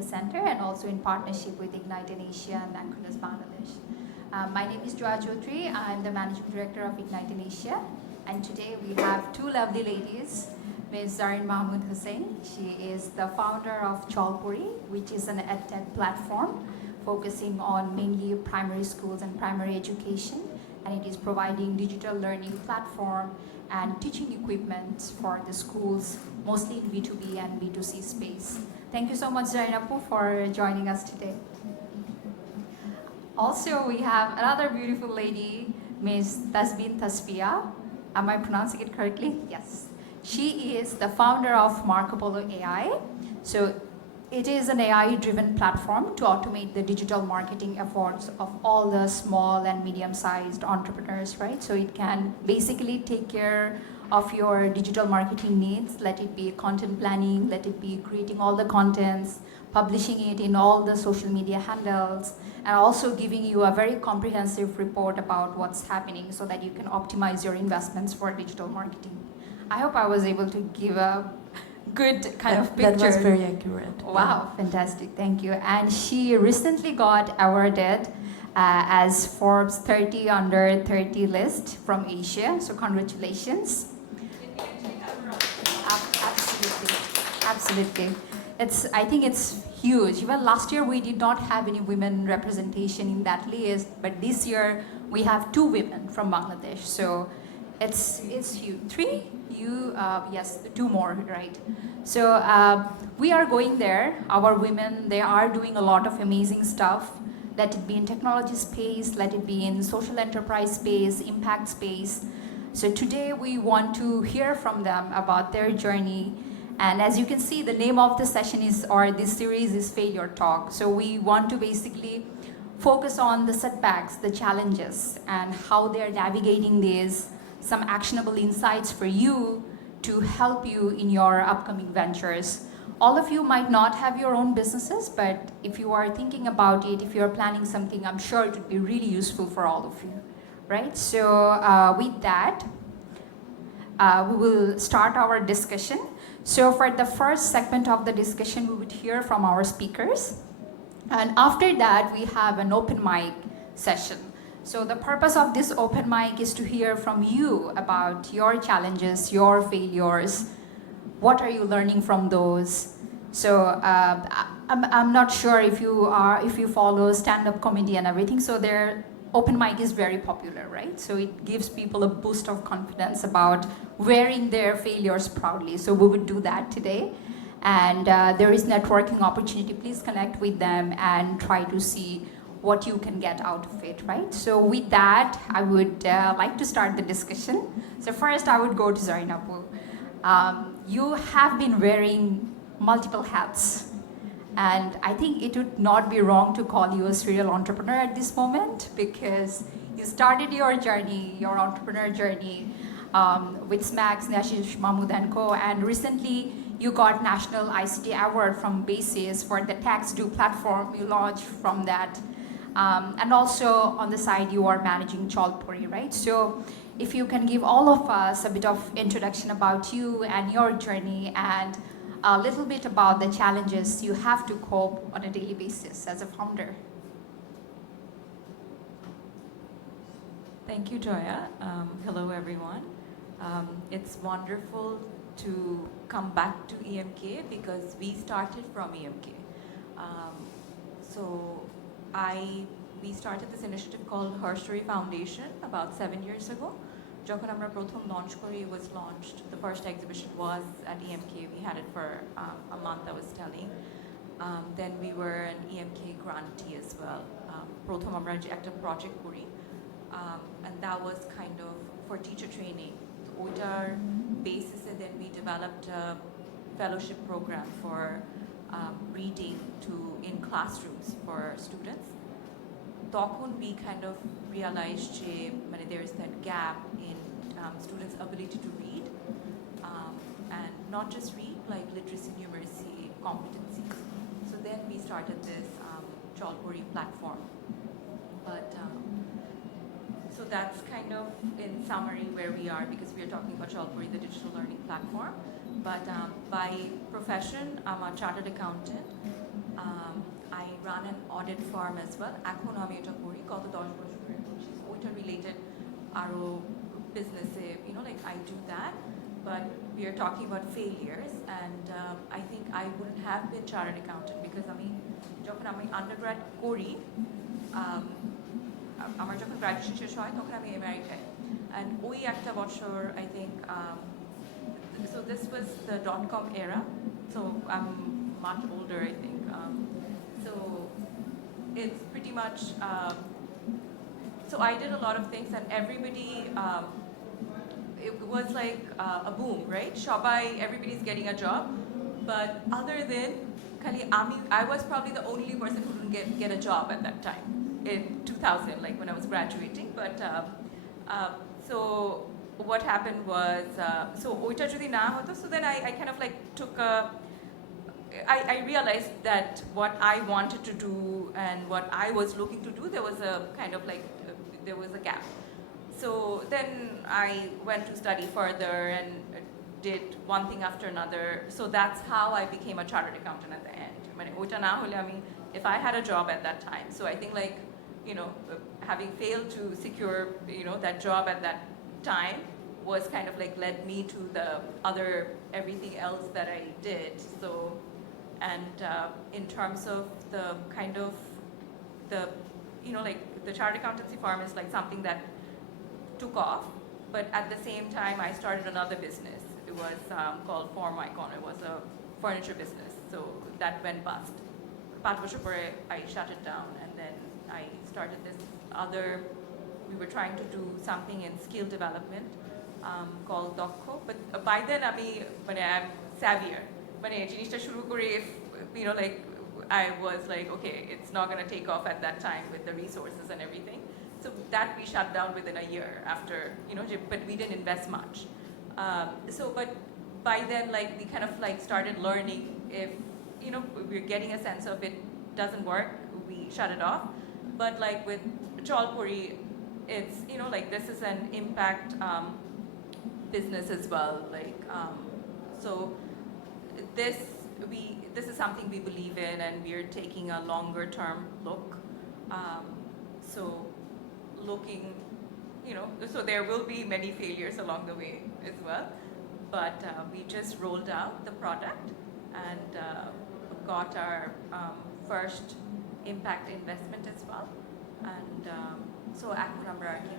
EMK Center and also in partnership with Igniten Asia and Anchorless Bangladesh. My name is Joa Chaudhary. I'm the Managing Director of Igniten Asia. And today we have two lovely ladies, Ms. Zareen Mahmud. She is the founder of CholPori, which is an edtech platform focusing on mainly primary schools and primary education. And it is providing digital learning platform and teaching equipment for the schools, mostly in B2B and B2C space. Thank you so much, Zareen for joining us today. Also, we have another beautiful lady, Ms. Tasfia. Am I pronouncing it correctly? Yes. She is the founder of Markopolo.ai. So it is an AI-driven platform to automate the digital marketing efforts of all the small and medium-sized entrepreneurs, right? So it can basically take care of your digital marketing needs, let it be content planning, let it be creating all the contents, publishing it in all the social media handles, and also giving you a very comprehensive report about what's happening so that you can optimize your investments for digital marketing. I hope I was able to give a good kind of picture. That was very accurate. Wow, fantastic, thank you. And she recently got awarded as Forbes 30 under 30 list from Asia, so congratulations. Absolutely, absolutely. I think it's huge. Even last year we did not have any women representation in that list, but this year we have 2 women from Bangladesh. So it's huge. 3? Yes, 2 more, right? So we are going there. Our women, they are doing a lot of amazing stuff. Let it be in technology space, let it be in social enterprise space, impact space. So today we want to hear from them about their journey. And as you can see, the name of the session is, or this series is Failure Talk. So we want to basically focus on the setbacks, the challenges, and how they're navigating these, some actionable insights for you to help you in your upcoming ventures. All of you might not have your own businesses, but if you are thinking about it, if you're planning something, I'm sure it would be really useful for all of you, right? So with that, we will start our discussion. So for the first segment of the discussion, we would hear from our speakers. And after that, we have an open mic session. So the purpose of this open mic is to hear from you about your challenges, your failures. What are you learning from those? So I'm not sure if you follow stand-up comedy and everything. So their open mic is very popular, right? So it gives people a boost of confidence about wearing their failures proudly. So we would do that today. And there is networking opportunity. Please connect with them and try to see what you can get out of it, right? So with that, I would like to start the discussion. So first, I would go to Zareen. You have been wearing multiple hats. And I think it would not be wrong to call you a serial entrepreneur at this moment, because you started your journey, your entrepreneur journey, with Smacks, Nashish, Mahmud and Co. And recently you got National ICT Award from Basis for the Tax Due platform you launched from that. And also on the side you are managing CholPori, right? So if you can give all of us a bit of introduction about you and your journey and a little bit about the challenges you have to cope on a daily basis as a founder. Thank you, Joya. Hello, everyone. It's wonderful to come back to EMK because we started from EMK. We started this initiative called Her Story Foundation about 7 years ago. যখন আমরা প্রথম launch করি, it was launched. The first exhibition was at EMK. We had it for a month, I was telling. Then we were an EMK grantee as well. প্রথম আমরা একটা project করি. And that was kind of for teacher training. So ওইটার basis then we developed a fellowship program for reading in classrooms for students. তখন we kind of realized যে মানে there is that gap in students' ability to read and not just read, like literacy, numeracy, competencies. So then we started this CholPori platform. But so that's kind of in summary where we are, because we are talking about CholPori, the digital learning platform. But by profession, I'm a chartered accountant. an audit firm as well. এখন আমি এটা করি গত 10 বছর ধরে করছি ওইটা রিলেটেড আরো বিজনেসে like I do that, but we are talking about failures, and I think I wouldn't have been chartered accountant because যখন আমি আন্ডারগ্র্যাড করি আমার যখন গ্র্যাজুয়েশন শেষ হয় তখন আমি আমেরিকায়, and ওই একটা বছর I think so this was the .com era, so I'm much older I think, so it's pretty much so I did a lot of things and everybody it was like a boom, right? Everybody's getting a job, but other than I was probably the only person who didn't get a job at that time in 2000, like when I was graduating. But so what happened was, so oita jodi na hoto, so then I kind of like took I realized that what I wanted to do and what I was looking to do, there was a kind of like there was a gap. So then I went to study further and did one thing after another. So that's how I became a chartered accountant at the end. If I had a job at that time, so I think like, having failed to secure, that job at that time was kind of like led me to the other, everything else that I did. So, and in terms of the kind of the, like the chartered accountancy firm is like something that took off, but at the same time I started another business. It was called Formicon. It was a furniture business, so that went bust. 5 বছর পরে I shut it down, and then I started this other, we were trying to do something in skill development called Dokko, but by then I'm savvier. জিনিসটা শুরু করে, like I was like, okay, it's not going to take off at that time with the resources and everything. So that we shut down within a year after, but we didn't invest much. But by then, like we kind of like started learning if, we're getting a sense of it doesn't work, we shut it off. But like with CholPori, it's, like this is an impact business as well. Like, so this is something we believe in, and we're taking a longer term look. So looking, so there will be many failures along the way as well, but we just rolled out the product and got our first impact investment as well, and so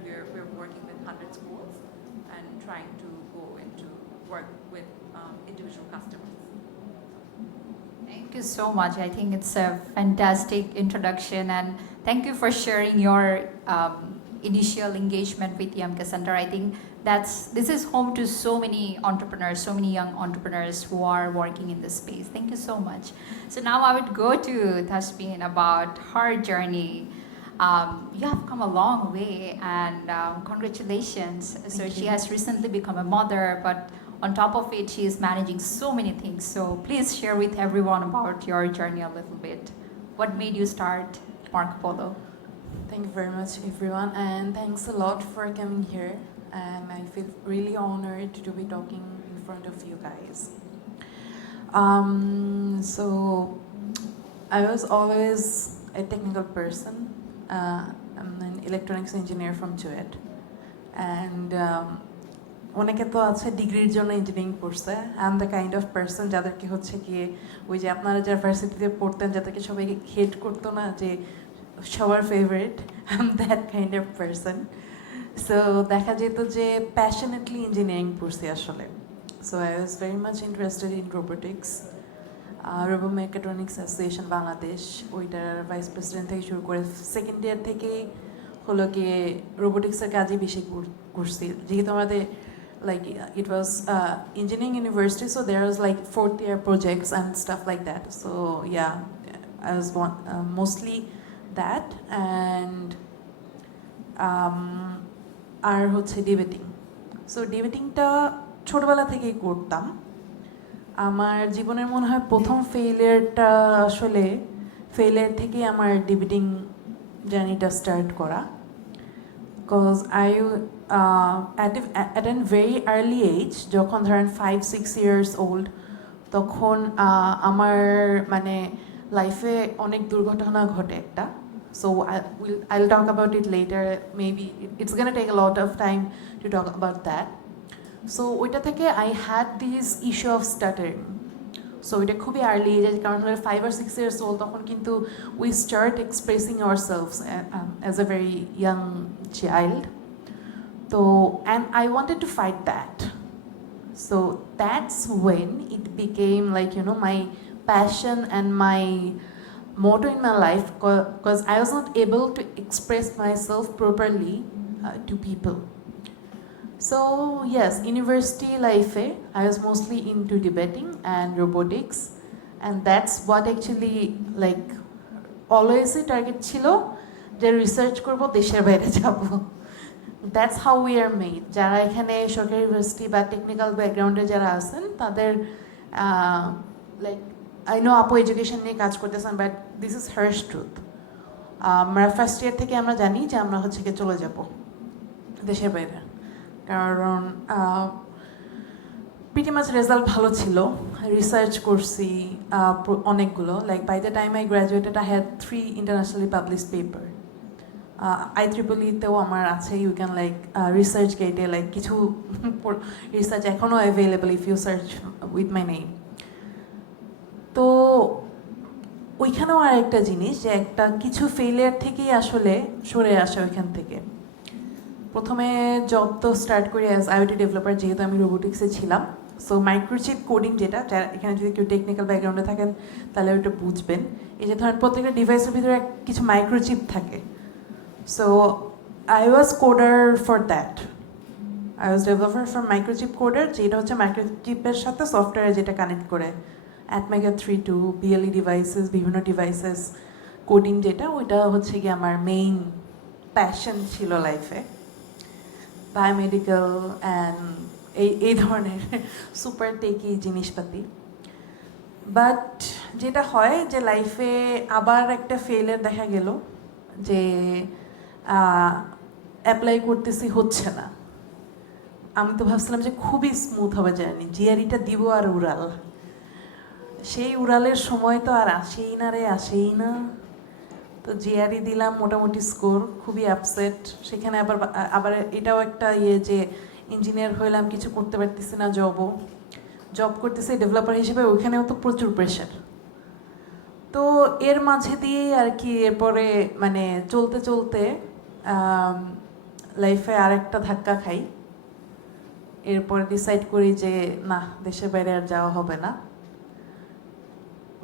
we're working with 100 schools and trying to go into work with individual customers. Thank you so much. I think it's a fantastic introduction, and thank you for sharing your initial engagement with EMK Center. I think this is home to so many entrepreneurs, so many young entrepreneurs who are working in this space. Thank you so much. So now I would go to Tasbin about her journey. You have come a long way, and congratulations. So she has recently become a mother, but on top of it, she is managing so many things. So please share with everyone about your journey a little bit. What made you start Markopolo? Thank you very much, everyone, and thanks a lot for coming here. And I feel really honored to be talking in front of you guys. So I was always a technical person. I'm an electronics engineer from Chuet, and অনেকে তো আছে ডিগ্রির জন্য ইঞ্জিনিয়ারিং পড়ছে। I am the kind of person যাদেরকে হচ্ছে গিয়ে ওই যে আপনারা যারা ভার্সিটিতে পড়তেন যাদেরকে সবাইকে হেট করতো না, যে সবার favourite, I am that kind of person. So দেখা যেত যে প্যাশনেটলি ইঞ্জিনিয়ারিং পড়ছি আসলে। So I was very much interested in robotics. Robo mechatronics association Bangladesh, ওইটার ভাইস প্রেসিডেন্ট থেকে শুরু করে সেকেন্ড ইয়ার থেকেই হলো গিয়ে রোবোটিক্সের কাজই বেশি করছি, যেহেতু আমাদের like it was engineering university, so there was like 4th year projects and stuff like that. So yeah, I was mostly that, and আর হচ্ছে ডিবেটিং। সো ডিবেটিংটা ছোটবেলা থেকেই করতাম। আমার জীবনের মনে হয় প্রথম ফেলিয়ার থেকেই আমার ডিবেটিং জার্নিটা স্টার্ট করা। Because at a very early age, যখন ধরেন 5-6 years old, তখন আমার মানে লাইফে অনেক দুর্ঘটনা ঘটে একটা so I'll talk about it later maybe it's gonna take a lot of time to talk about that so ওইটা থেকে I had this issue of stuttering so এটা খুবই আর্লি এজ কারণ হলো 5 or 6 years old তখন কিন্তু we start expressing ourselves as a very young child so and I wanted to fight that so that's when it became like you know my passion and my motto in my life because I was not able to express myself properly to people. So yes, university life I was mostly into debating and robotics and that's what actually like always a target chilo je research korbo desher baire jabo that's how we are made jara ekhane সরকারি university বা technical ব্যাকগ্রাউন্ডে যারা আছেন তাদের like I know আপু education নিয়ে কাজ করতেছেন but this is harsh truth আমরা ফার্স্ট ইয়ার থেকে আমরা জানি যে আমরা হচ্ছে গিয়ে চলে যাব দেশের বাইরে কারণ প্রিটি মাচ রেজাল্ট ভালো ছিল রিসার্চ করছি অনেকগুলো like by the time I graduated I had 3 internationally published paper IEEE-তেও আমার আছে ইউ ক্যান লাইক রিসার্চ গেটে লাইক কিছু রিসার্চ এখনও available if you search with my name তো ওইখানেও আর একটা জিনিস যে একটা কিছু ফেলিয়ার থেকেই আসলে সরে আসে ওইখান থেকে প্রথমে জব তো স্টার্ট করি অ্যাজ আইওটি ডেভেলপার যেহেতু আমি রোবোটিক্সে ছিলাম সো মাইক্রোচিপ কোডিং যেটা এখানে যদি কেউ টেকনিক্যাল ব্যাকগ্রাউন্ডে থাকেন তাহলে ওইটা বুঝবেন এই যে ধরেন প্রত্যেকটা ডিভাইসের ভিতরে কিছু মাইক্রোচিপ থাকে so I was coder for that I was developer for microchip coder যেটা হচ্ছে মাইক্রোচিপের সাথে সফটওয়্যার যেটা কানেক্ট করে Atmega 3.2 BLE ডিভাইসেস বিভিন্ন ডিভাইসেস কোডিং যেটা ওইটা হচ্ছে কি আমার মেইন প্যাশন ছিল লাইফে বায়োমেডিক্যাল অ্যান্ড এই ধরনের সুপার টেকি জিনিসপাতি বাট যেটা হয় যে লাইফে আবার একটা ফেলিয়ার দেখা গেল যে অ্যাপ্লাই করতেছি হচ্ছে না আমি তো ভাবছিলাম যে খুবই স্মুথ হবে জার্নি জিআরইটা দিব আর উড়াল সেই উড়ালের সময় তো আর আসেই না রে আসেই না তো জিআরই দিলাম মোটামুটি স্কোর খুবই আপসেট সেখানে আবার এটাও একটা ইয়ে যে ইঞ্জিনিয়ার হইলাম কিছু করতে পারতেছি না জব করতেছি ডেভেলপার হিসেবে ওইখানেও তো প্রচুর প্রেশার তো এর মাঝে দিয়েই আর কি এরপরে মানে চলতে চলতে লাইফে আরেকটা ধাক্কা খাই এরপরে ডিসাইড করি যে না দেশের বাইরে আর যাওয়া হবে না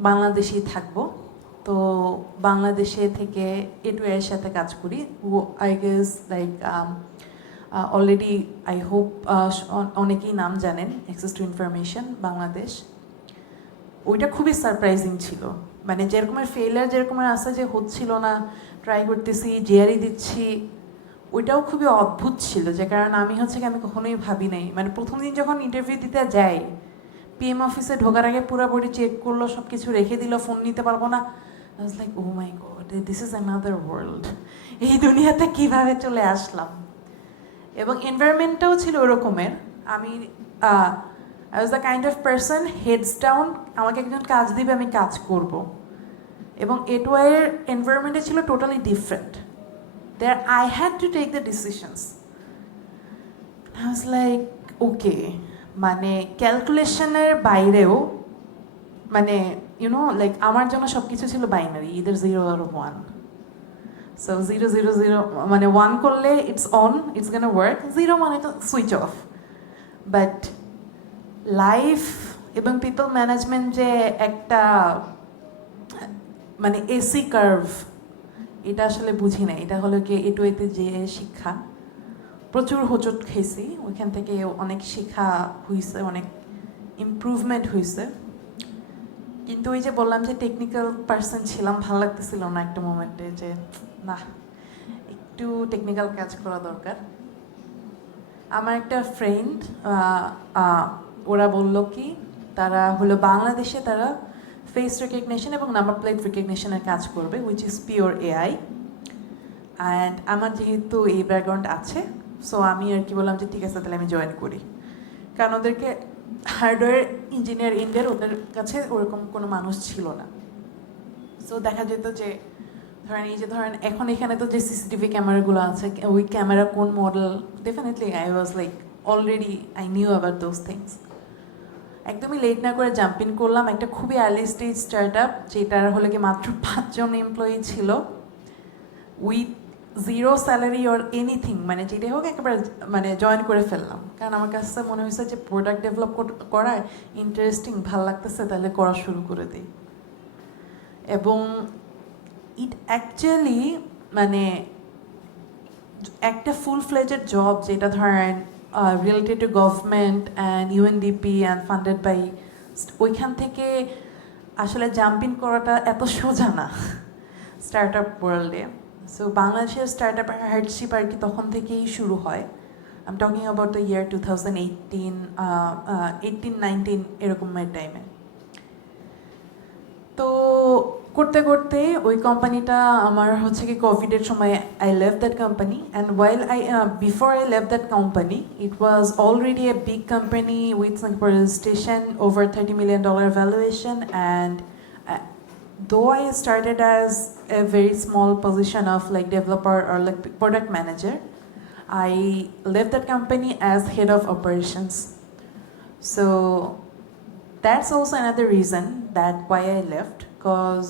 বাংলাদেশেই থাকবো তো বাংলাদেশে থেকে এর সাথে কাজ করি I guess like already I hope অনেকেই নাম জানেন অ্যাক্সেস টু ইনফরমেশন বাংলাদেশ ওইটা খুবই সারপ্রাইজিং ছিল মানে যেরকমের ফেলিয়ার যেরকমের আসা যে হচ্ছিল না ট্রাই করতেছি জিআরই দিচ্ছি ওইটাও খুবই অদ্ভুত ছিল যে কারণ আমি হচ্ছে কি আমি কখনোই ভাবি নাই মানে প্রথম দিন যখন ইন্টারভিউ দিতে যাই পিএম অফিসে ঢোকার আগে পুরোপুরি চেক করলো সব কিছু রেখে দিল ফোন নিতে পারবো না I was like oh my god this is another world এই দুনিয়াতে কিভাবে চলে আসলাম এবং এনভায়রনমেন্টটাও ছিল ওরকমের আমি I was the kind of person heads down আমাকে একজন কাজ দিবে আমি কাজ করব এবং এটওয়াইয়ের এনভায়রনমেন্টে ছিল totally different there I had to take the decisions I was like okay মানে ক্যালকুলেশনের বাইরেও মানে ইউনো লাইক আমার জন্য সব কিছু ছিল বাইনারি ইদার 0 আর 1 সো 0 0 0 মানে 1 করলে ইটস অন ইটস গোনা ওয়ার্ক 0 মানে তো সুইচ অফ বাট লাইফ এবং পিপল ম্যানেজমেন্ট যে একটা মানে এসি কার্ভ এটা আসলে বুঝি না এটা হলো কি এটুয়েতে যে শিক্ষা প্রচুর হোঁচট খেয়েছি ওইখান থেকে অনেক শেখা হয়েছে অনেক ইমপ্রুভমেন্ট হয়েছে কিন্তু ওই যে বললাম যে টেকনিক্যাল পার্সন ছিলাম ভালো লাগতেছিল না একটা মোমেন্টে যে না একটু টেকনিক্যাল কাজ করা দরকার আমার একটা ফ্রেন্ড ওরা বলল কি তারা হলো বাংলাদেশে তারা ফেস রেকগনিশন এবং নাম্বার প্লেট রেকগনিশনের কাজ করবে which is pure AI and আমার যেহেতু এই ব্যাকগ্রাউন্ড আছে সো আমি আর কি বললাম যে ঠিক আছে তাহলে আমি জয়েন করি কারণ ওদেরকে হার্ডওয়্যার ইঞ্জিনিয়ার ইন্ডিয়ার ওদের কাছে ওরকম কোনো মানুষ ছিল না সো দেখা যেত যে ধরেন এই যে ধরেন এখন এখানে তো যে সিসিটিভি ক্যামেরাগুলো আছে ওই ক্যামেরা কোন model definitely I was like already I knew about those things একদমই লেট না করে জাম্প ইন করলাম একটা খুবই আর্লি স্টেজ স্টার্ট আপ যেটার হলে কি মাত্র 5 জন এমপ্লয়ি ছিল with zero salary or anything মানে যেটাই হোক একেবারে মানে জয়েন করে ফেললাম কারণ আমার কাছে মনে হয়েছে যে প্রোডাক্ট ডেভেলপ করায় ইন্টারেস্টিং ভাল লাগতেছে তাহলে করা শুরু করে দিই এবং ইট অ্যাকচুয়ালি মানে একটা ফুল ফ্লেজেড জব যেটা ধরেন related to government and UNDP and funded by ওইখান থেকে আসলে জাম্প ইন করাটা এত সোজা না স্টার্ট আপ ওয়ার্ল্ডে সো বাংলাদেশের স্টার্ট আপ হার্ডশিপ আর কি তখন থেকেই শুরু হয় I am talking about the year 2018-19 এরকমের টাইমে তো করতে করতে ওই কোম্পানিটা আমার হচ্ছে কি কোভিডের সময় I left that company and while before I left that company it was already a big company with Singapore registration over $30 million valuation and though I started as a very small position of like developer or like product manager, I left that company as head of operations. So that's also another reason that why I left because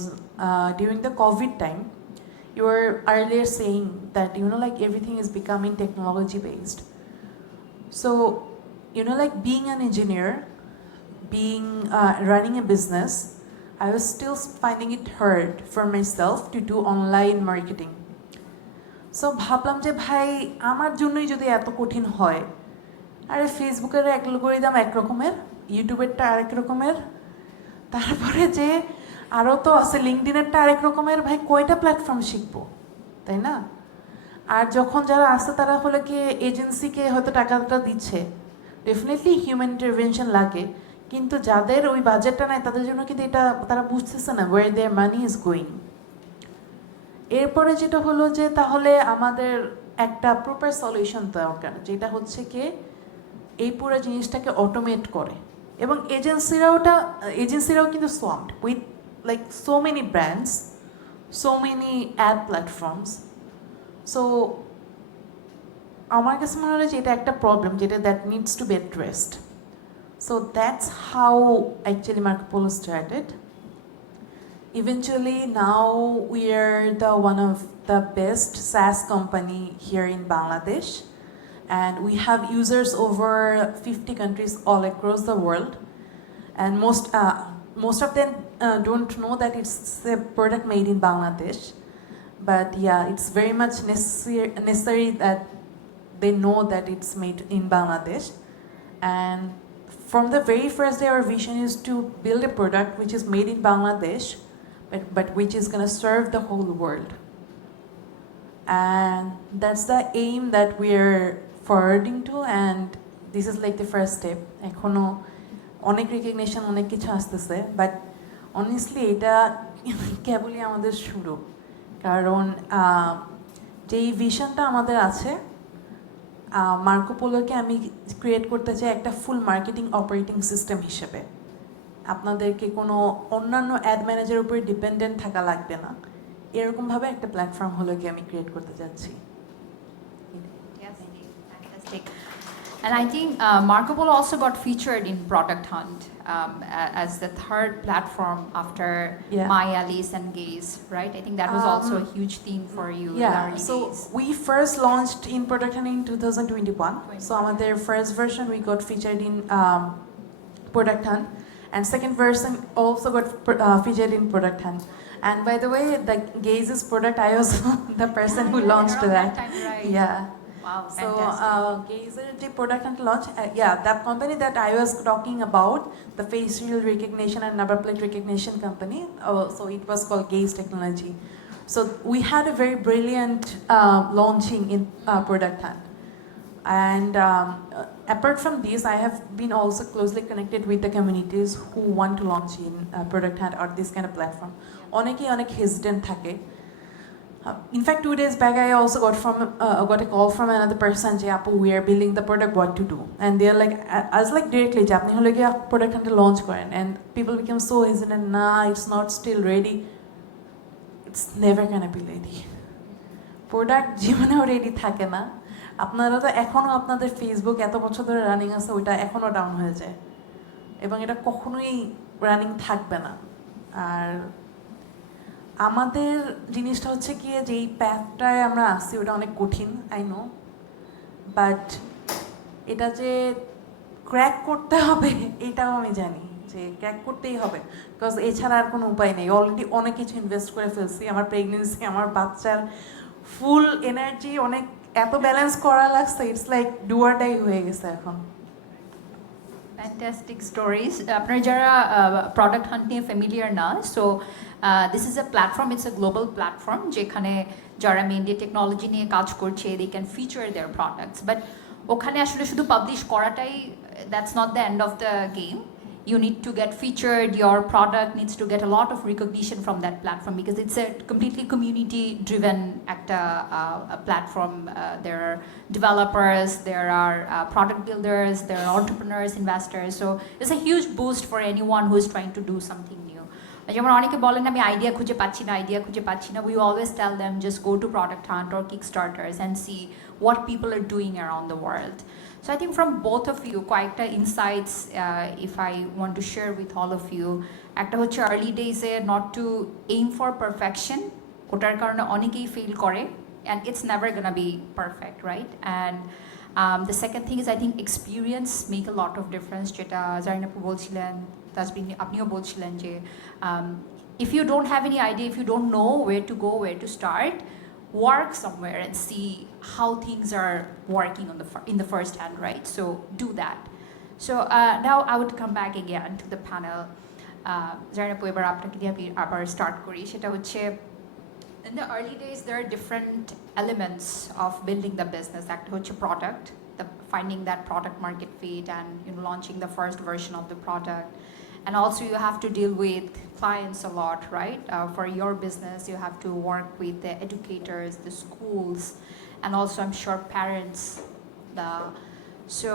during the COVID time, you were earlier saying that like everything is becoming technology based. So like being an engineer, being running a business, I was still finding it hard for myself to do online marketing. So ভাবলাম যে ভাই আমার জন্যই যদি এত কঠিন হয় আরে ফেসবুকের অ্যালগরিদম একরকমের ইউটিউবেরটা আরেক রকমের তারপরে যে আরও তো আছে লিঙ্কডিনেরটা আরেক রকমের ভাই কয়টা প্ল্যাটফর্ম শিখবো তাই না আর যখন যারা আসছে তারা হলো কি এজেন্সিকে হয়তো টাকাটা দিচ্ছে ডেফিনেটলি হিউম্যান ইন্টারভেনশন লাগে কিন্তু যাদের ওই বাজেটটা নাই তাদের জন্য কিন্তু এটা তারা বুঝতেছে না where their money is going এরপরে যেটা হলো যে তাহলে আমাদের একটা প্রপার সলিউশন দরকার যেটা হচ্ছে কি এই পুরো জিনিসটাকে অটোমেট করে এবং এজেন্সিরাও কিন্তু swamped with like so many brands so many ad platforms so আমার কাছে মনে হলো যে এটা একটা প্রবলেম যেটা that needs to be addressed So that's how actually Markopolo started. Eventually now we are one of the best SaaS company here in Bangladesh and we have users over 50 countries all across the world and most of them don't know that it's a product made in Bangladesh but yeah it's very much necessary that they know that it's made in Bangladesh and from the very first day, our vision is to build a product which is made in Bangladesh, but which is going to serve the whole world. And that's the aim that we're forwarding to, and this is like the first step. Ekhono onek recognition, onek kichu astese, but honestly, এটা কেবলই আমাদের শুরু কারণ যেই ভিশনটা আমাদের আছে মার্কোপোলোকে আমি ক্রিয়েট করতে চাই একটা ফুল মার্কেটিং অপারেটিং সিস্টেম হিসেবে আপনাদেরকে কোনো অন্যান্য অ্যাড ম্যানেজারের উপরে ডিপেন্ডেন্ট থাকা লাগবে না এরকমভাবে একটা প্ল্যাটফর্ম হলো কি আমি ক্রিয়েট করতে যাচ্ছি Yes, fantastic. And I think Markopolo also got featured in Product Hunt as the third platform after My Alice and Gaze, right? I think that was also a huge theme for you in the early so days. we first launched in Product Hunt in 2021. So our first version we got featured in Product Hunt and second version also got featured in Product Hunt. And by the way, the Gaze's product, I was the person who launched that. Time, right? Yeah. Wow, So, fantastic. Gazer product and launch, that company that I was talking about, the facial recognition and number plate recognition company, so it was called Gaze Technology. So we had a very brilliant launching in Product Hunt. And apart from this, I have been also closely connected with the communities who want to launch in Product Hunt or this kind of platform. Onekei onek hesitant thake. In fact, 2 days back, I also got a call from another person, Apu, we are building the product, what to do? And they're like, I was like directly, Apni hole ki product until launch karen. And people become so hesitant, nah, it's not still ready. it's never gonna be ready. Product জীবনেও রেডি থাকে না। আপনারা তো এখনও আপনাদের ফেসবুক এত বছর ধরে রানিং আছে, ওইটা এখনও ডাউন হয়ে যায় এবং এটা কখনোই রানিং থাকবে না। আর আমাদের জিনিসটা হচ্ছে গিয়ে যে এই প্যাথটায় আমরা আসছি ওটা অনেক কঠিন, আই নো, বাট এটা যে ক্র্যাক করতে হবে এটাও আমি জানি যে ক্র্যাক করতেই হবে, বিকজ এছাড়া আর কোনো উপায় নেই। অলরেডি অনেক কিছু ইনভেস্ট করে ফেলছি, আমার প্রেগনেন্সি, আমার বাচ্চার ফুল এনার্জি অনেক এত ব্যালেন্স করা লাগছে, it's like do or die হয়ে গেছে এখন। Fantastic stories. আপনারা যারা প্রোডাক্ট হান্ট নিয়ে ফ্যামিলিয়ার না, so this is a platform, it's a global platform যেখানে যারা মেনলি টেকনোলজি নিয়ে কাজ করছে they can feature their products, but ওখানে আসলে শুধু পাবলিশ করাটাই that's not the end of the game. You need to get featured, your product needs to get a lot of recognition from that platform because it's a completely community driven platform. There are developers, there are product builders, there are entrepreneurs, investors, so it's a huge boost for anyone who is trying to do something new. যেমন অনেকে বলেন আমি আইডিয়া খুঁজে পাচ্ছি না, we always tell them just go to Product Hunt or Kickstarters and see what people are doing around the world. So I think from both of you, কয়েকটা insights if I want to share with all of you. একটা হচ্ছে early days A not to aim for perfection, ওটার কারণে অনেকেই fail করে and it's never gonna be perfect, right? And the second thing is I think experience make a lot of difference, যেটা জারিন আপু বলছিলেন, Tasbin আপনিও বলছিলেন যে if you don't have any idea, if you don't know where to go, where to start, work somewhere and see how things are working in the first hand, right? So do that. So now I would come back again to the panel. Zareen আপু এবার আপনাকে দিয়ে আমি আবার স্টার্ট করি, সেটা হচ্ছে in the early days there are different elements of building the business. একটা হচ্ছে product, finding that product market fit and launching the first version of the product. And also you have to deal with clients a lot, right? For your business, you have to work with the educators, the schools, and also I'm sure parents. So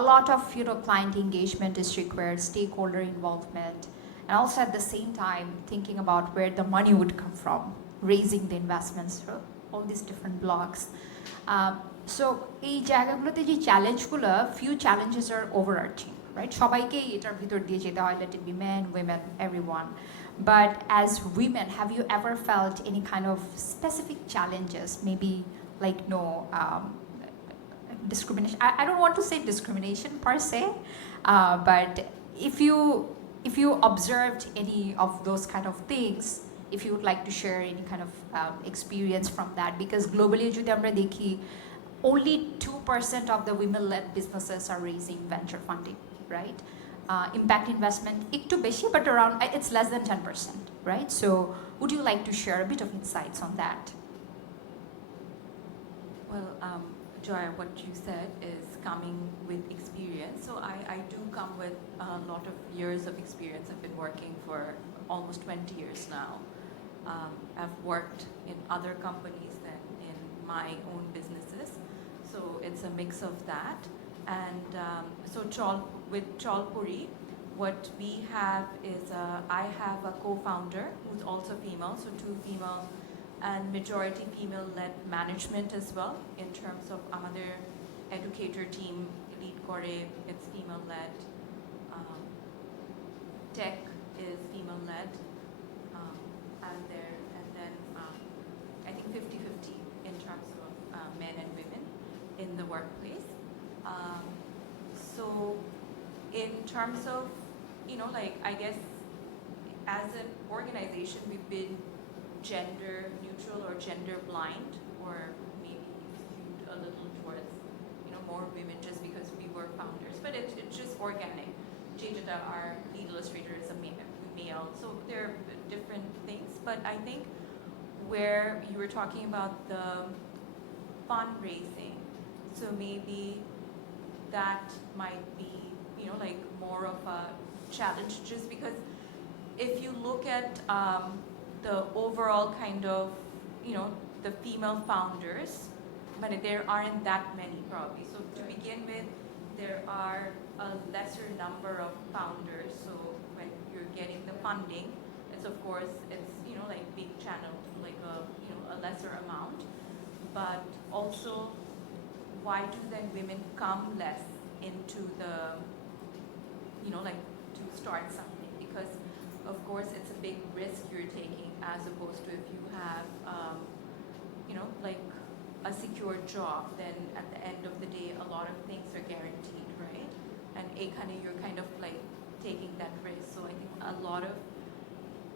a lot of client engagement is required, stakeholder involvement, and also at the same time thinking about where the money would come from, raising the investments, all these different blocks. So এই জায়গাগুলোতে যে চ্যালেঞ্জগুলো, few challenges are overarching. Right? সবাইকেই এটার ভিতর দিয়ে যেতে হয়, let it be men, women, everyone. But as women, have you ever felt any kind of specific challenges? Maybe like discrimination. I don't want to say discrimination per se, but if you observed any of those kind of things, if you would like to share any kind of experience from that, because globally যদি আমরা দেখি only 2% of the women-led businesses are raising venture funding. Right? Impact investment, একটু বেশি, but around it's less than 10%, right? So would you like to share a bit of insights on that? Well, Joy, what you said is coming with experience. So I do come with a lot of years of experience. I've been working for almost 20 years now. I've worked in other companies and in my own businesses. So it's a mix of that. And so with CholPori, what we have is I have a co-founder who's also female, so 2 female and majority female-led management as well. In terms of আমাদের educator team lead করে, it's female-led. Tech is female-led, and then I think 50-50 in terms of men and women in the workplace. So in terms of, I guess as an organization, we've been gender neutral or gender blind, or maybe skewed a little towards, more women just because we were founders. But it's just organic. Jada, our lead illustrator, is a male. So there are different things. But I think where you were talking about the fundraising, so maybe that might be, more of a challenge, just because if you look at the overall kind of, the female founders, but there aren't that many probably. So to begin with, there are a lesser number of founders. So when you're getting the funding, it's of course, it's, being channeled but also why do then women come less into the, like to start something? Because of course it's a big risk you're taking as opposed to if you have, like a secure job, then at the end of the day, a lot of things are guaranteed, right? And you're kind of like taking that risk. So I think a lot of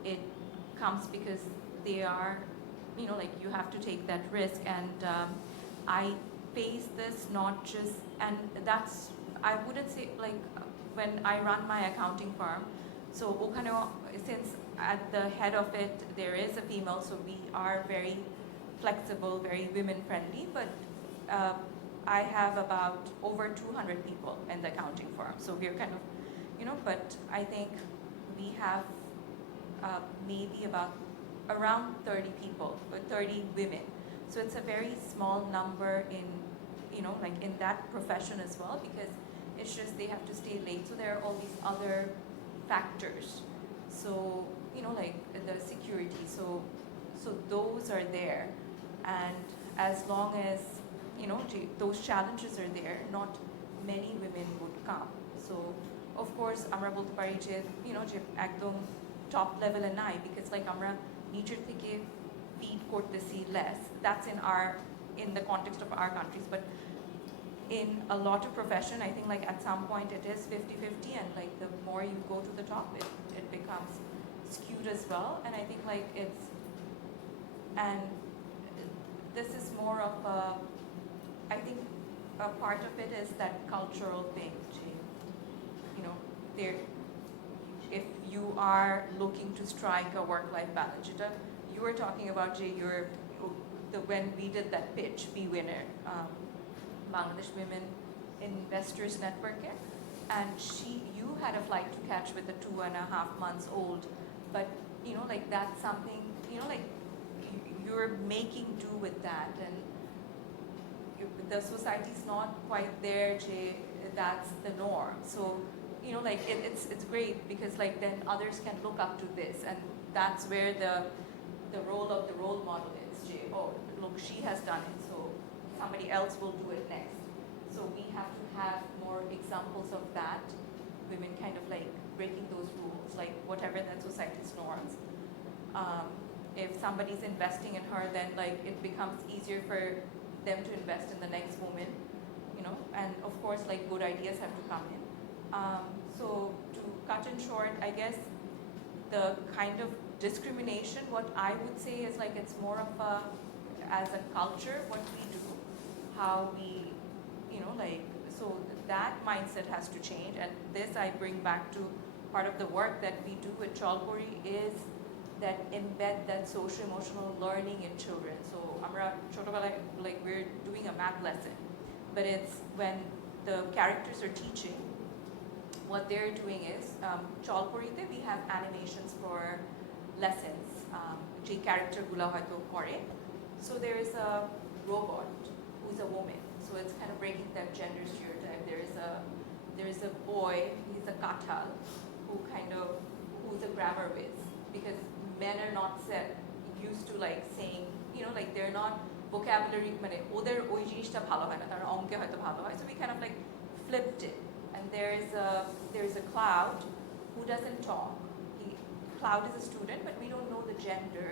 it comes because they are, like you have to take that risk. And I face this not just, and that's, I wouldn't say like when I run my accounting firm, so since at the head of it there is a female, so we are very flexible, very women friendly, but I have about over 200 people in the accounting firm. So we're kind of, but I think we have maybe about around 30 people, but 30 women. So it's a very small number in, like in that profession as well, because it's just they have to stay late. So there are all these other factors. So, like the security. So those are there. And as long as, those challenges are there, not many women would come. So, of course, আমরা বলতে পারি যে, যে একদম top level এ নাই, because like আমরা নিচের থেকে feed করতেছি less. That's in the context of our countries. But in a lot of profession, I think like at some point it is 50-50, and like the more you go to the top, it becomes skewed as well. And I think like and this is more of I think a part of it is that cultural thing, if you are looking to strike a work-life balance, you were talking about when we did that pitch, Be Winner, Bangladesh Women Investors Network, and you had a flight to catch with a 2.5 months old, but like that's something, like you're making do with that, and the society's not quite there, that's the norm. So like it's great because like then others can look up to this, and that's where the role of the role model is. Oh, look, she has done it, so somebody else will do it next. So we have to have more examples of that, women kind of like breaking those rules, like whatever that society's norms. If somebody's investing in her, then like it becomes easier for them to invest in the next woman, and of course like good ideas have to come in. So to cut in short, I guess the kind of discrimination, what I would say is like it's more of as a culture, what we do, how we, like, so that mindset has to change. And this I bring back to part of the work that we do with CholPori is that embed that social-emotional learning in children. So like we're doing a math lesson, but it's when the characters are teaching, what they're doing is, CholPori we have animations for lessons, যে ক্যারেক্টারগুলো হয়তো করে. So there's a robot who's a woman. So it's kind of breaking that gender stereotype. There is a boy, he's a kathal, who's a grammar whiz, because men are not used to like saying, like they're not vocabulary, মানে ওদের ওই জিনিসটা ভালো হয় না, তারা অঙ্কে হয়তো ভালো হয়. So we kind of like flipped it. And there's a Cloud who doesn't talk. Cloud is a student, but we don't know the gender,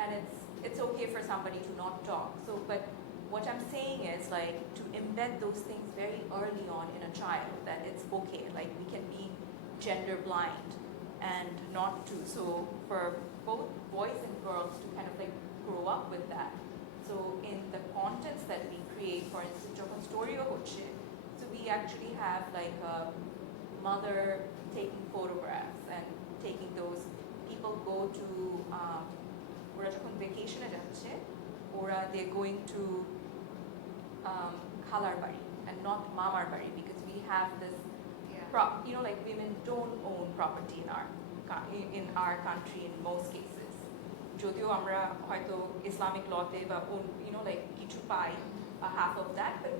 and it's okay for somebody to not talk. So, but what I'm saying is like to embed those things very early on in a child, that it's okay, like we can be gender blind and not to. So for both boys and girls to kind of like grow up with that. So in the contents that we create, for instance, যখন story হচ্ছে, so we actually have like a mother taking photographs and taking those. People go to ওরা যখন ভেকেশনে যাচ্ছে, they're going to খালার বাড়ি and not মামার বাড়ি, because we have this like women don't own property in our country in most cases. যদিও আমরা হয়তো Islamic lawতে বা like কিছু পাই half of that, but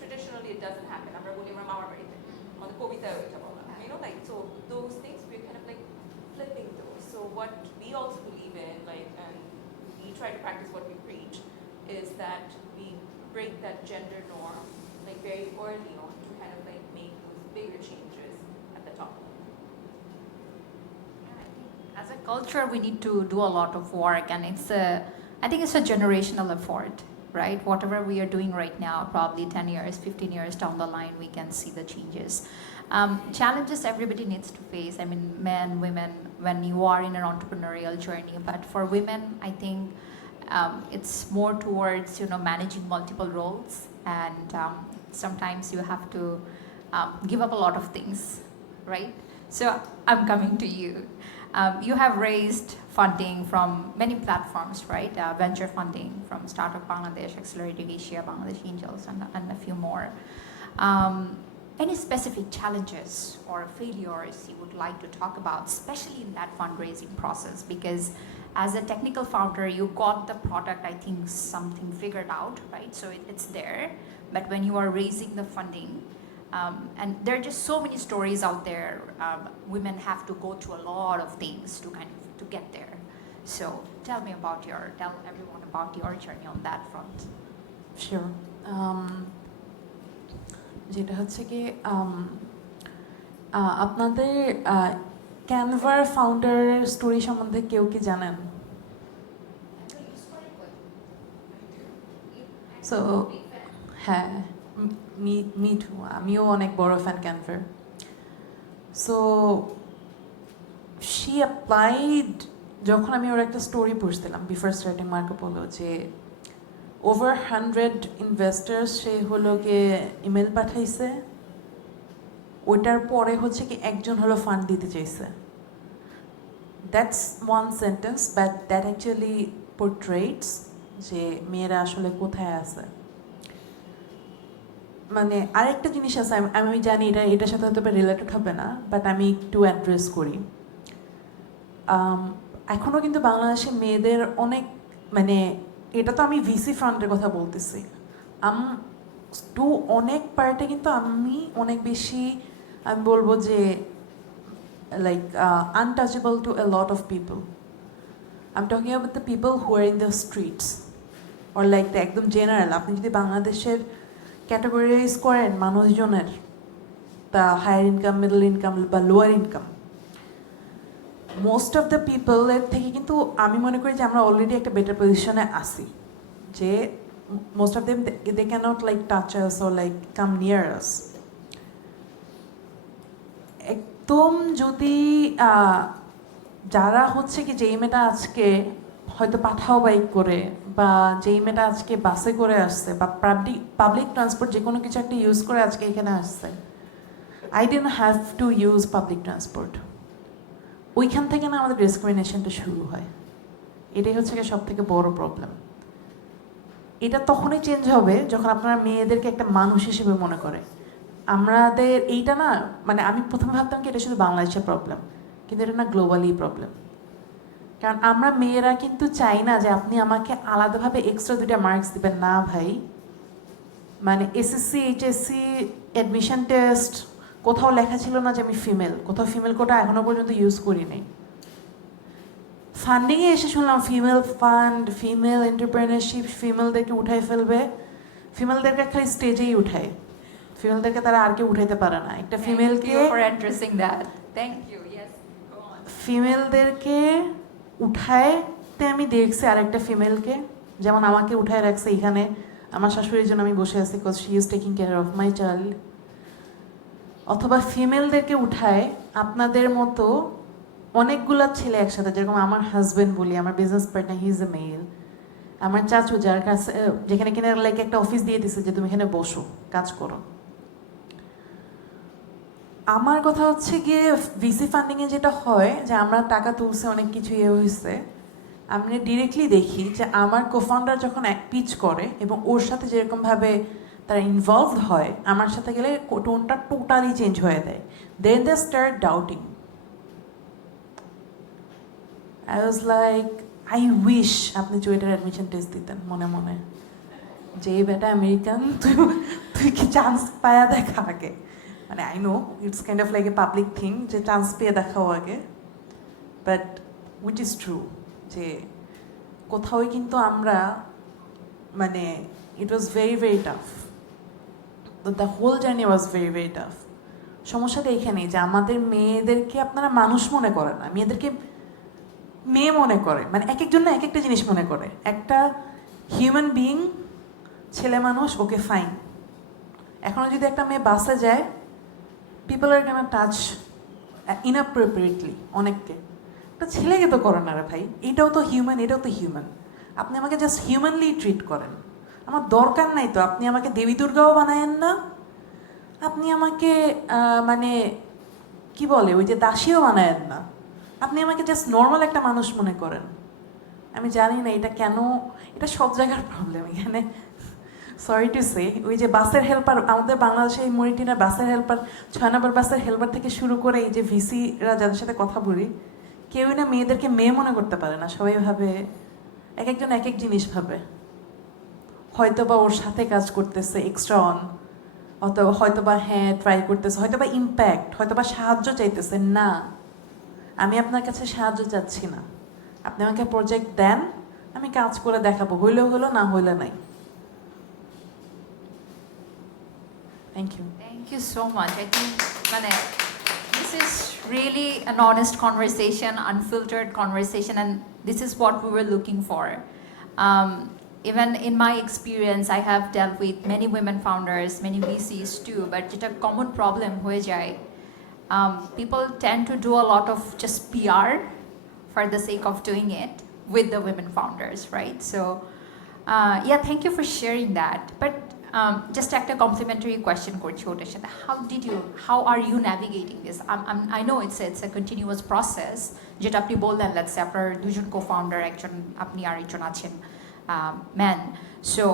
traditionally it doesn't happen. আমরা বলি আমরা মামার বাড়িতে, আমাদের কবিতায় ওইটা বলা, like so those things we're kind of like flipping those. So what we also believe in, like, and we try to practice what we preach, is that we break that gender norm like very early on to kind of like make those bigger changes at the top. As a culture, we need to do a lot of work, and I think it's a generational effort, right? Whatever we are doing right now, probably 10 years, 15 years down the line, we can see the changes. Challenges everybody needs to face. I mean, men, women, when you are in an entrepreneurial journey. But for women, I think it's more towards, managing multiple roles. And sometimes you have to give up a lot of things, right? So I'm coming to you. You have raised funding from many platforms, right? Venture funding from Startup Bangladesh, Accelerating Asia, Bangladesh Angels, and a few more. Any specific challenges or failures you would like to talk about, especially in that fundraising process? Because as a technical founder, you got the product, I think, something figured out, right? So it's there. But when you are raising the funding, and there are just so many stories out there. Women have to go through a lot of things to get there. So tell everyone about your journey on that front. Sure. যেটা হচ্ছে কি আপনাদের ক্যানভার founder story সম্বন্ধে কেউ কি জানেন? সো হ্যাঁ, মি টু, আমিও অনেক বড় ফ্যান ক্যানভার। সো শি অ্যাপ্লাইড, যখন আমি ওর একটা স্টোরি পড়ছিলাম বিফোর স্টার্টিং মার্কোপোলো, যে ওভার 100 ইনভেস্টার্স সে হলো গিয়ে ইমেল পাঠাইছে, ওইটার পরে হচ্ছে কি একজন হলো ফান্ড দিতে চাইছে। That's one sentence, but that actually portraits যে মেয়েরা আসলে কোথায় আছে। মানে আরেকটা জিনিস আছে, আমি জানি এটার সাথে হয়তো রিলেটেড হবে না, বাট আমি একটু অ্যাড্রেস করি। এখনও কিন্তু বাংলাদেশে মেয়েদের অনেক, মানে এটা তো আমি ভিসি ফান্ডের কথা বলতেছি, অনেক পার্টে কিন্তু আমি অনেক বেশি, আমি বলবো যে like untouchable to a lot of people. I am talking about the people who are in the streets or like the একদম জেনারেল। আপনি যদি বাংলাদেশের ক্যাটাগরাইজ করেন মানুষজনের, তা হায়ার ইনকাম, মিডল ইনকাম বা lower income, most of the পিপলের থেকে কিন্তু আমি মনে করি যে আমরা অলরেডি একটা বেটার পজিশনে আসি, যে most of them they can't like touch us or like come near us. একদম যদি যারা হচ্ছে কি, যেই মেয়েটা আজকে হয়তো পাঠাও বাইক করে, বা যেই মেয়েটা আজকে বাসে করে আসছে, বা পাবলিক ট্রান্সপোর্ট যে কোনো কিছু একটা ইউজ করে আজকে এখানে আসছে, I didn't have to use public transport. ওইখান থেকে না আমাদের ডিসক্রিমিনেশনটা শুরু হয়। এটাই হচ্ছে সব থেকে বড় প্রবলেম। এটা তখনই চেঞ্জ হবে যখন আপনারা মেয়েদেরকে একটা মানুষ হিসেবে মনে করে। আমাদের এইটা না, মানে আমি প্রথমে ভাবতাম কি এটা শুধু বাংলাদেশের প্রবলেম, কিন্তু এটা না গ্লোবালি প্রবলেম। কারণ আমরা মেয়েরা কিন্তু চাই না যে আপনি আমাকে আলাদাভাবে এক্সট্রা 2টা মার্কস দিবেন, না ভাই। মানে এসএসসি, এইচএসসি, অ্যাডমিশন টেস্ট কোথাও লেখা ছিল না যে আমি ফিমেল, কোথাও ফিমেল কোটা এখনো পর্যন্ত ইউজ করি নাই। ফান্ডিংয়ে এসে শুনলাম ফিমেল ফান্ড, ফিমেল এন্টারপ্রেনারশিপ, ফিমেলদেরকে উঠাই ফেলবে। ফিমেলদেরকে খালি স্টেজেই উঠায়, ফিমেলদেরকে তারা আর কেউ উঠাইতে পারে না। একটা ফিমেলকে, ফিমেলদেরকে উঠাইতে আমি দেখছি আরেকটা ফিমেলকে, যেমন আমাকে উঠায় রাখছে এখানে আমার শাশুড়ির জন্য আমি বসে আছি, because she is taking care of my child. অথবা ফিমেলদেরকে উঠায় আপনাদের মতো অনেকগুলো ছেলে একসাথে, যেরকম আমার হাজব্যান্ড বলি, আমার business partner, he is a male. আমার চাচু, যার কাছে যেখানে কিনা লাইক একটা অফিস দিয়ে দিছে যে তুমি এখানে বসো কাজ করো। আমার কথা হচ্ছে গিয়ে ভিসি ফান্ডিংয়ে যেটা হয় যে আমরা টাকা তুলছে, অনেক কিছু ইয়ে হয়েছে, আমি ডিরেক্টলি দেখি যে আমার কোফাউন্ডার যখন এক পিচ করে এবং ওর সাথে যেরকমভাবে তারা ইনভলভড হয়, আমার সাথে গেলে টোনটা টোটালি চেঞ্জ হয়ে দেয়। Then they start doubting. I was like, I wish আপনি চুয়েটার অ্যাডমিশন টেস্ট দিতেন মনে মনে, যে বেটা আমেরিকান, তুই কি চান্স পায়া দেখা আগে। মানে I know it's kind of like a public thing যে চান্স পেয়ে দেখাও আগে, বাট উইচ ইজ ট্রু যে কোথাওই কিন্তু আমরা মানে it was very very tough, the whole journey was very very tough. সমস্যাটা এখানেই যে আমাদের মেয়েদেরকে আপনারা মানুষ মনে করেন না, মেয়েদেরকে মেয়ে মনে করে, মানে এক একজন না এক একটা জিনিস মনে করে। একটা হিউম্যান বিইং, ছেলে মানুষ, ওকে ফাইন। এখনও যদি একটা মেয়ে বাসে যায়, পিপল আর ক্যান টাচ ইনঅ্যাপ্রোপ্রিয়েটলি অনেককে। একটা ছেলেকে তো করে না রে ভাই, এটাও তো হিউম্যান, এটাও তো হিউম্যান। আপনি আমাকে জাস্ট হিউম্যানলি ট্রিট করেন, আমার দরকার নাই তো আপনি আমাকে দেবী দুর্গাও বানায়েন না, আপনি আমাকে মানে কি বলে ওই যে দাসীও বানায়েন না, আপনি আমাকে জাস্ট নর্মাল একটা মানুষ মনে করেন। আমি জানি না এটা কেন, এটা সব জায়গার প্রবলেম এখানে। সরি টু সে, ওই যে বাসের হেল্পার, আমাদের বাংলাদেশে এই মরিটিনার বাসের হেল্পার, 6 নম্বর বাসের হেল্পার থেকে শুরু করে এই যে ভিসিরা যাদের সাথে কথা বলি, কেউই না মেয়েদেরকে মেয়ে মনে করতে পারে না। সবাই ভাবে, এক একজন এক এক জিনিস ভাবে। হয়তোবা ওর সাথে কাজ করতেছে এক্সট্রা অন, অথবা হয়তোবা হ্যাঁ ট্রাই করতেছে, হয়তোবা ইম্প্যাক্ট, হয়তোবা সাহায্য চাইতেছে। না, আমি আপনার কাছে সাহায্য চাচ্ছি না, আপনি আমাকে প্রজেক্ট দেন, আমি কাজ করে দেখাবো, হইলেও হলো, না হইলে নাই। Thank you. Thank you so much. I think this is really an honest conversation, unfiltered conversation, and this is what we were looking for. Even in my experience, I have dealt with many women founders, many VCs too, but it's a common problem হয়ে যায়. People tend to do a lot of just PR for the sake of doing it with the women founders, right? So, yeah, thank you for sharing that. But just একটা complimentary question করছি ওটার সাথে, how are you navigating this? I know it's a continuous process, যেটা আপনি বললেন, let's say আপনার দুজন co-founder, একজন আপনি আর একজন আছেন men. So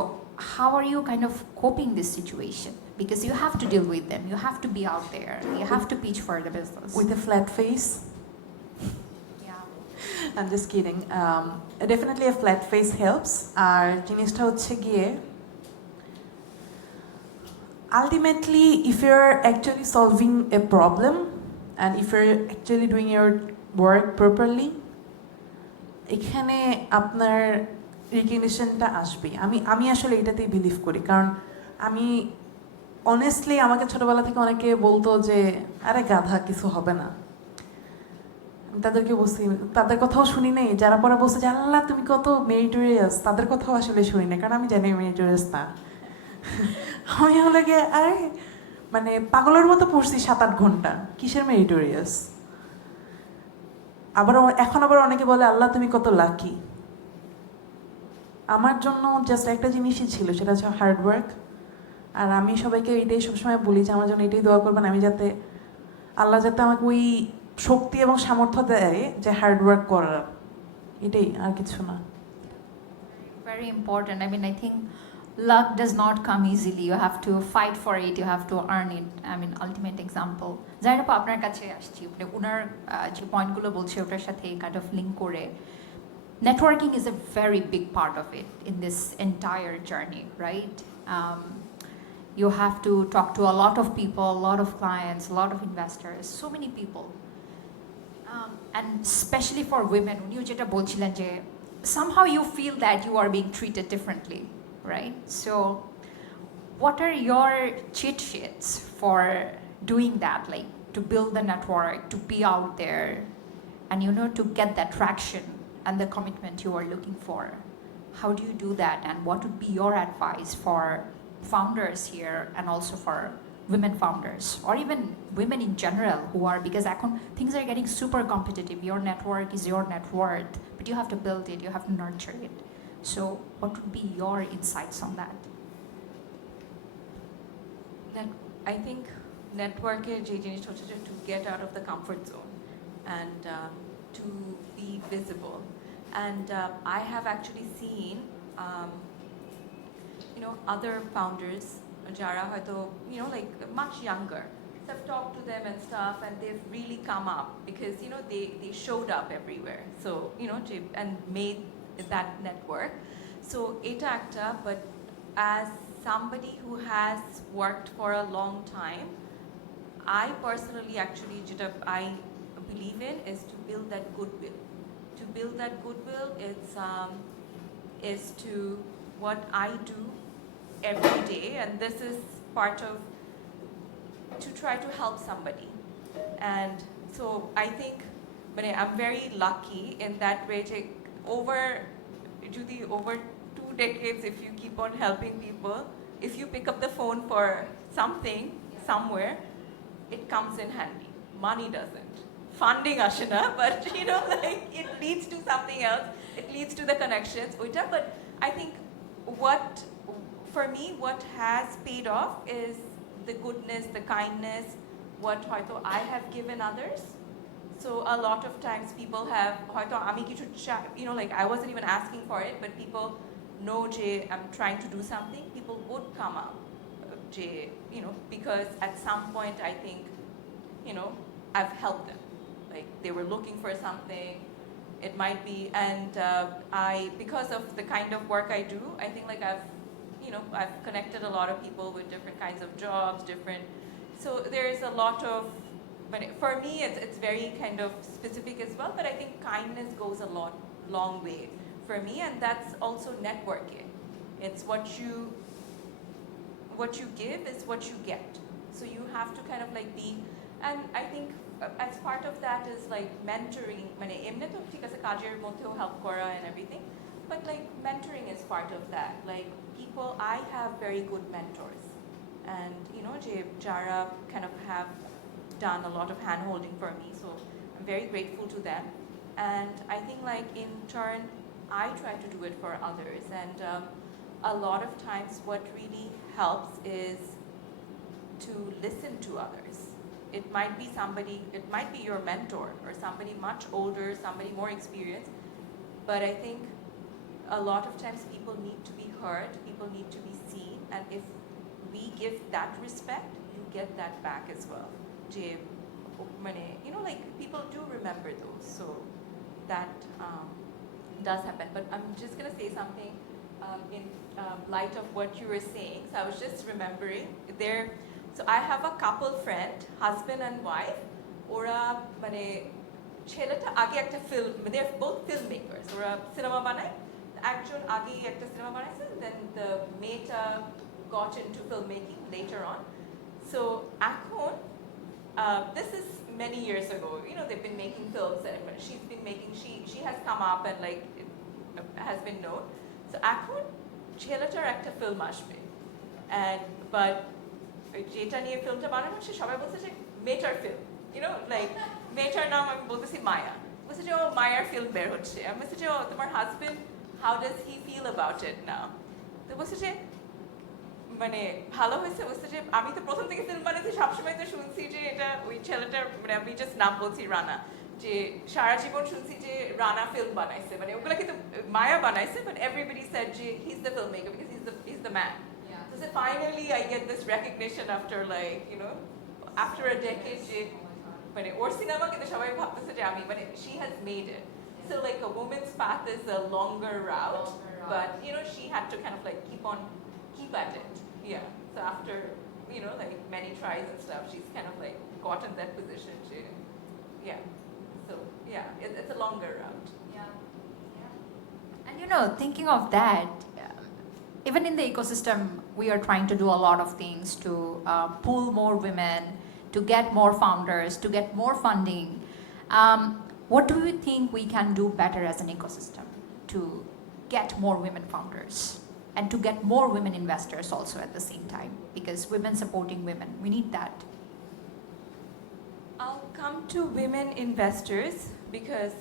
how are you kind of coping this situation? Because you have to deal with them, you have to be out there, you have to pitch for the business. With a flat face? Yeah. I'm just kidding. Definitely a flat face helps. আর জিনিসটা হচ্ছে গিয়ে ultimately, if you're actually solving a problem and if you're actually doing your work properly, এখানে আপনার রিকগনিশনটা আসবে। আমি আসলে এটাতেই বিলিভ করি, কারণ আমি অনেস্টলি, আমাকে ছোটবেলা থেকে অনেকে বলতো যে আরে গাধা, কিছু হবে না। তাদেরকে বলছি, তাদের কথাও শুনি নাই। যারা পরে বলছে যে আল্লাহ তুমি কত মেরিটোরিয়াস, তাদের কথাও আসলে শুনি না, কারণ আমি জানি মেরিটোরিয়াস না। আমি হলে গিয়ে আরে মানে পাগলের মতো পড়ছি 7-8 ঘন্টা, কিসের মেরিটোরিয়াস। এখন আবার অনেকে বলে আল্লাহ তুমি কত লাকি। আমার জন্য জাস্ট একটা জিনিসই ছিল, সেটা হচ্ছে হার্ড ওয়ার্ক। আর আমি সবাইকে এটাই সবসময় বলি যে আমার জন্য এটাই দোয়া করবেন, আমি যাতে আল্লাহ যাতে আমাকে ওই শক্তি এবং সামর্থ্য দেয় যে হার্ড ওয়ার্ক করার, এটাই, আর কিছু না। Very important. I mean, I think luck does not come easily. You have to fight for it. You have to earn it. I mean, ultimate example. Zareen আপু, আপনার কাছে আসছি, ওনার যে পয়েন্টগুলো বলছে ওটার সাথে kind of link করে, networking is a very big part of it in this entire journey, right? You have to talk to a lot of people, a lot of clients, a lot of investors, so many people. And especially for women, উনিও যেটা বলছিলেন যে somehow you feel that you are being treated differently, right? So what are your cheat sheets for doing that, like to build the network, to be out there, and to get that traction and the commitment you are looking for? How do you do that, and what would be your advice for founders here and also for women founders, or even women in general who are, because things are getting super competitive. Your network is your net worth, but you have to build it, you have to nurture it. So what would be your insights on that? I think networker যে জিনিসটা হচ্ছে to get out of the comfort zone and to be visible. And I have actually seen other founders যারা হয়তো like much younger, so I've talked to them and stuff, and they've really come up because they showed up everywhere, so and made that network. So এটা একটা, but as somebody who has worked for a long time, I personally actually যেটা I believe in is to build that goodwill. To build that goodwill, is to what I do every day, and this is part of to try to help somebody. And so I think I'm very lucky in that way. Over 2 decades, if you keep on helping people, if you pick up the phone for something somewhere, it comes in handy. Money doesn't. Funding ashana, but like it leads to something else. It leads to the connections. But I think for me, what has paid off is the goodness, the kindness, what hoito I have given others. So a lot of times people have hoito ami kichu like I wasn't even asking for it, but people know I'm trying to do something. People would come up, because at some point I think, I've helped them. Like they were looking for something. It might be, and because of the kind of work I do, I think like I've connected a lot of people with different kinds of jobs, so there's a lot of, but for me it's very kind of specific as well, but I think kindness goes a long way for me, and that's also networking. It's what you give is what you get. So you have to kind of like be, and I think as part of that is like mentoring, এমনি তো ঠিক আছে কাজের মধ্যেও help করা and everything, but like mentoring is part of that. Like people, I have very good mentors, and Jara kind of have done a lot of hand holding for me, so I'm very grateful to them. And I think like in turn, I try to do it for others, and a lot of times what really helps is to listen to others. It might be somebody, it might be your mentor or somebody much older, somebody more experienced, but I think a lot of times people need to be heard, people need to be seen, and if we give that respect, you get that back as well. Like people do remember those, so that does happen. But I'm just gonna say something in light of what you were saying. So I was just remembering there. So I have a couple friend, husband and wife. Ora ছেলেটা আগে একটা film, they're both filmmakers. ওরা সিনেমা বানায়। একজন আগে একটা সিনেমা বানাইছে, then the মেয়েটা got into filmmaking later on. So এখন this is many years ago. They've been making films, and she's been making. She has come up and like has been known. So এখন ছেলেটার একটা film আসবে, and but যেটা নিয়ে ফিল্মটা বানানো হচ্ছে সবাই বলছে যে মেটার ফিল্ম, like মেটার নাম আমি বলতেছি মায়া, বলছে যে ও মায়ার ফিল্ম বের হচ্ছে। আমি বলছি যে ও তোমার husband, how does he feel about it now? তো বলছে যে ভালো হয়েছে। বলছে যে আমি তো প্রথম থেকে ফিল্ম বানাইছি, সবসময় তো শুনছি যে এটা ওই ছেলেটার, আমি জাস্ট নাম বলছি রানা, যে সারা জীবন শুনছি যে রানা ফিল্ম বানাইছে, ওগুলা কিন্তু মায়া বানাইছে, but everybody said যে he's the filmmaker because he's the man. So finally I get this recognition after like, after a decade যে ওর সিনেমা কিন্তু সবাই ভাবতেছে যে আমি, she has made it. So like a woman's path is a longer route, but she had to kind of like keep at it. Yeah. So after, like many tries and stuff, she's kind of like gotten that position. Yeah. So yeah, it's a longer route. And thinking of that, even in the ecosystem, we are trying to do a lot of things to pull more women, to get more founders, to get more funding. What do you think we can do better as an ecosystem to get more women founders and to get more women investors also at the same time? Because women supporting women, we need that. I'll come to women investors because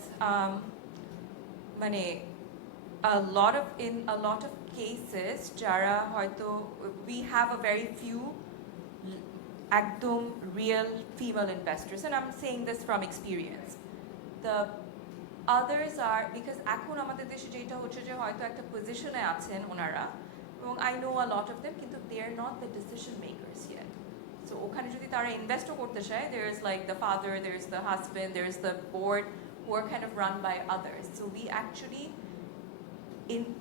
in a lot of cases, Jara hoito we have a very few ekdom real female investors, and I'm saying this from experience. The others are because এখন আমাদের দেশে যেটা হচ্ছে যে হয়তো একটা পজিশনে আছেন ওনারা, এবং I know a lot of them, কিন্তু they are not the decision makers yet. So ওখানে যদি তারা ইনভেস্টও করতে চায়, there is like the father, there is the husband, there is the board who are kind of run by others. So we actually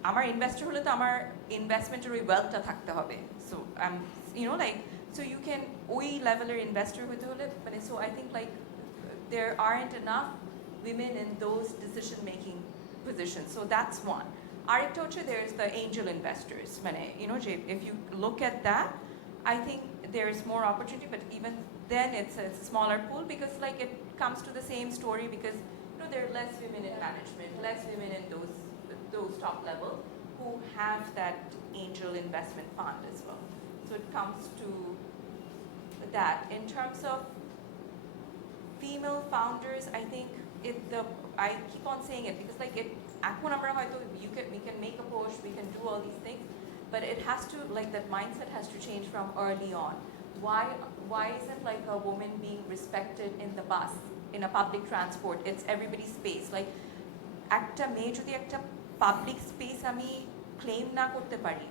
আমার ইনভেস্টর হলে তো আমার ইনভেস্টমেন্টের ওই ওয়েলথটা থাকতে হবে। So like so you can ওই লেভেলের ইনভেস্টর হতে হলে so I think like there aren't enough women in those decision making positions. So that's one. আরেকটা হচ্ছে there is the angel investors মানে if you look at that I think there is more opportunity but even then it's a smaller pool because like it comes to the same story because there are less women in management, less women in those top level who have that angel investment fund as well. So it comes to that. In terms of female founders, I think I keep on saying it because like we can make a push, we can do all these things, but it has to like that mindset has to change from early on. Why isn't like a woman being respected in the bus, in a public transport? It's everybody's space. Like একটা মেয়ে যদি একটা public space আমি ক্লেম না করতে পারি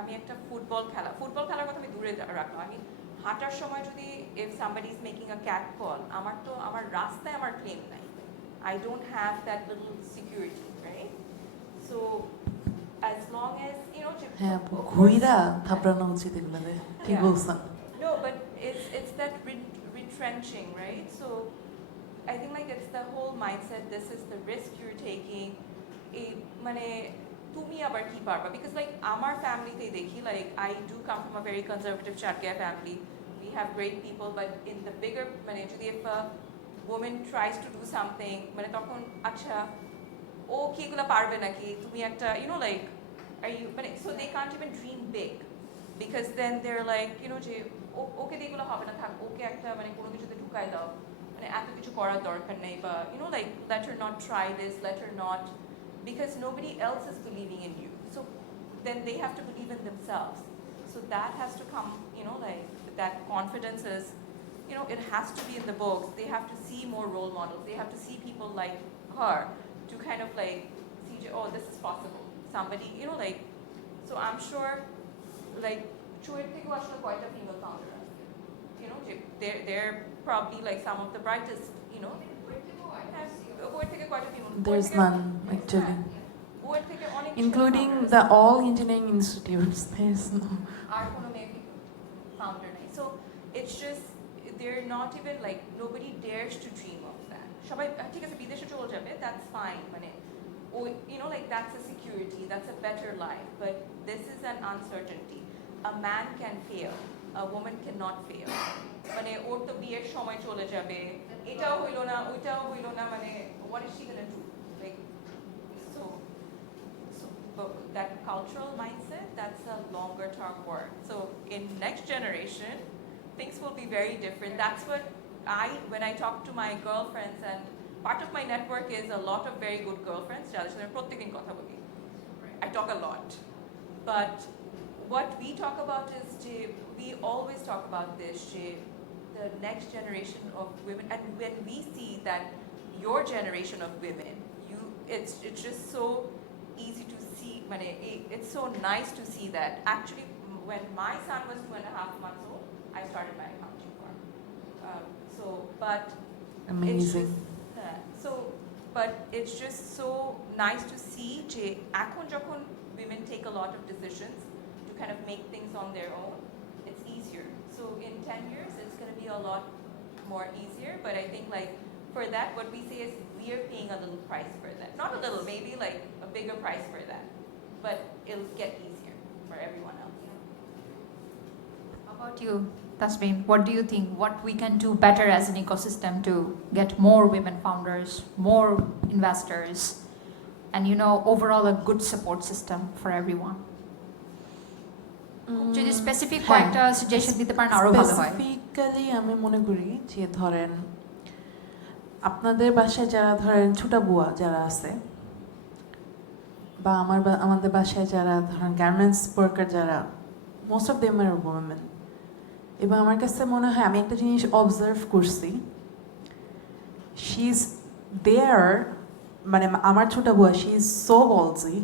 আমি একটা ফুটবল খেলার কথা আমি দূরে রাখলাম আমি হাঁটার সময় যদি if somebody is making a cat call আমার রাস্তায় আমার ক্লেম নাই I don't have that little security, right? So as long as হ্যাঁ ঘুইরা থাপড়ানো উচিত এগুলোতে ঠিক বলছেন no but it's that retrenching, right? So I think like it's the whole mindset this is the risk you're taking মানে তুমি আবার কি পারবা because like আমার ফ্যামিলিতে দেখি like I do come from a very conservative Chatgaya family we have great people but in the bigger মানে যদি if a woman tries to do something মানে তখন আচ্ছা ও কি এগুলো পারবে নাকি তুমি একটা like are you so they can't even dream big because then they're like যে ওকে দিয়ে এগুলো হবে না থাক ওকে একটা কোনো কিছুতে ঢুকাই দাও এত কিছু করার দরকার নেই বা like let her not try this let her not because nobody else is believing in you so then they have to believe in themselves so that has to come like that confidence is it has to be in the books they have to see more role models they have to see people like her to kind of like see oh this is possible somebody like so I'm sure like choir theke ashole koyta female founder ache they're probably like some of the brightest there's none actually including the all engineering institutes there's no founder so it's just they're not even like nobody dares to dream of that সবাই ঠিক আছে বিদেশে চলে যাবে that's fine like that's a security that's a better life but this is an uncertainty a man can fail a woman cannot fail ওর তো বিয়ের সময় চলে যাবে এটাও হইলো না ওইটাও হইলো না what is she going to do like so but that cultural mindset that's a longer term work so in next generation things will be very different that's what when I talk to my girlfriends and part of my network is a lot of very good girlfriends যাদের সাথে প্রত্যেকদিন কথা বলি I talk a lot but what we talk about is we always talk about this the next generation of women and when we see that your generation of women it's just so easy to see it's so nice to see that actually when my son was 2.5 months old I started my accounting firm so but amazing but it's just so nice to see যে এখন যখন women take a lot of decisions to kind of make things on their own it's easier so in 10 years it's going to be a lot more easier but I think like for that what we say is we are paying a little price for that not a little maybe like a bigger price for that but it'll get easier for everyone else How about you Tasbin, what do you think what we can do better as an ecosystem to get more women founders, more investors, and overall a good support system for everyone? যদি স্পেসিফিক কয়েকটা সাজেশন দিতে পারেন আরো ভালো হয় স্পেসিফিক্যালি আমি মনে করি যে ধরেন আপনাদের বাসায় যারা ধরেন ছোট বুয়া যারা আছে বা আমাদের বাসায় যারা ধরেন গার্মেন্টস ওয়ার্কার যারা most of them are women এবং আমার কাছে মনে হয় আমি একটা জিনিস অবজার্ভ করছি শি ইজ দেয়ার আমার ছোট বুয়া শি ইজ সো বলজি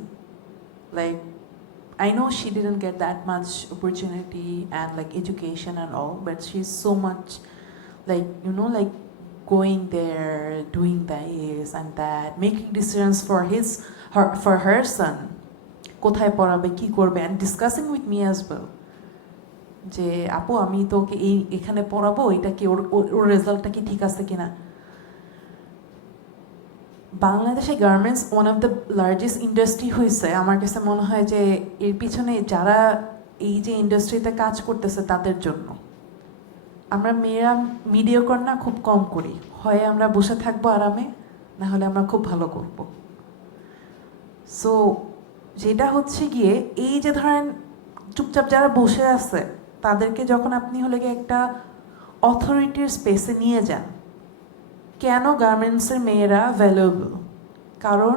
like I know she didn't get that much opportunity and like education and all but she's so much like like going there doing this and that making decisions for her son কোথায় পড়াবে কি করবে and discussing with me as well যে আপু আমি তোকে এখানে পড়াবো এটা কি ওর রেজাল্টটা কি ঠিক আছে কিনা বাংলাদেশে garments one of the largest industry হয়েছে। আমার কাছে মনে হয় যে এর পিছনে যারা এই যে ইন্ডাস্ট্রিতে কাজ করতেছে তাদের জন্য। আমরা মেয়েরা মিডিওকর না খুব কম করি, হয় আমরা বসে থাকবো আরামে, না হলে আমরা খুব ভালো করব। সো যেটা হচ্ছে গিয়ে এই যে ধরেন চুপচাপ যারা বসে আছে তাদেরকে যখন আপনি হলে গিয়ে একটা অথরিটির স্পেসে নিয়ে যান, কেন গার্মেন্টসের মেয়েরা ভ্যালুয়েবল? কারণ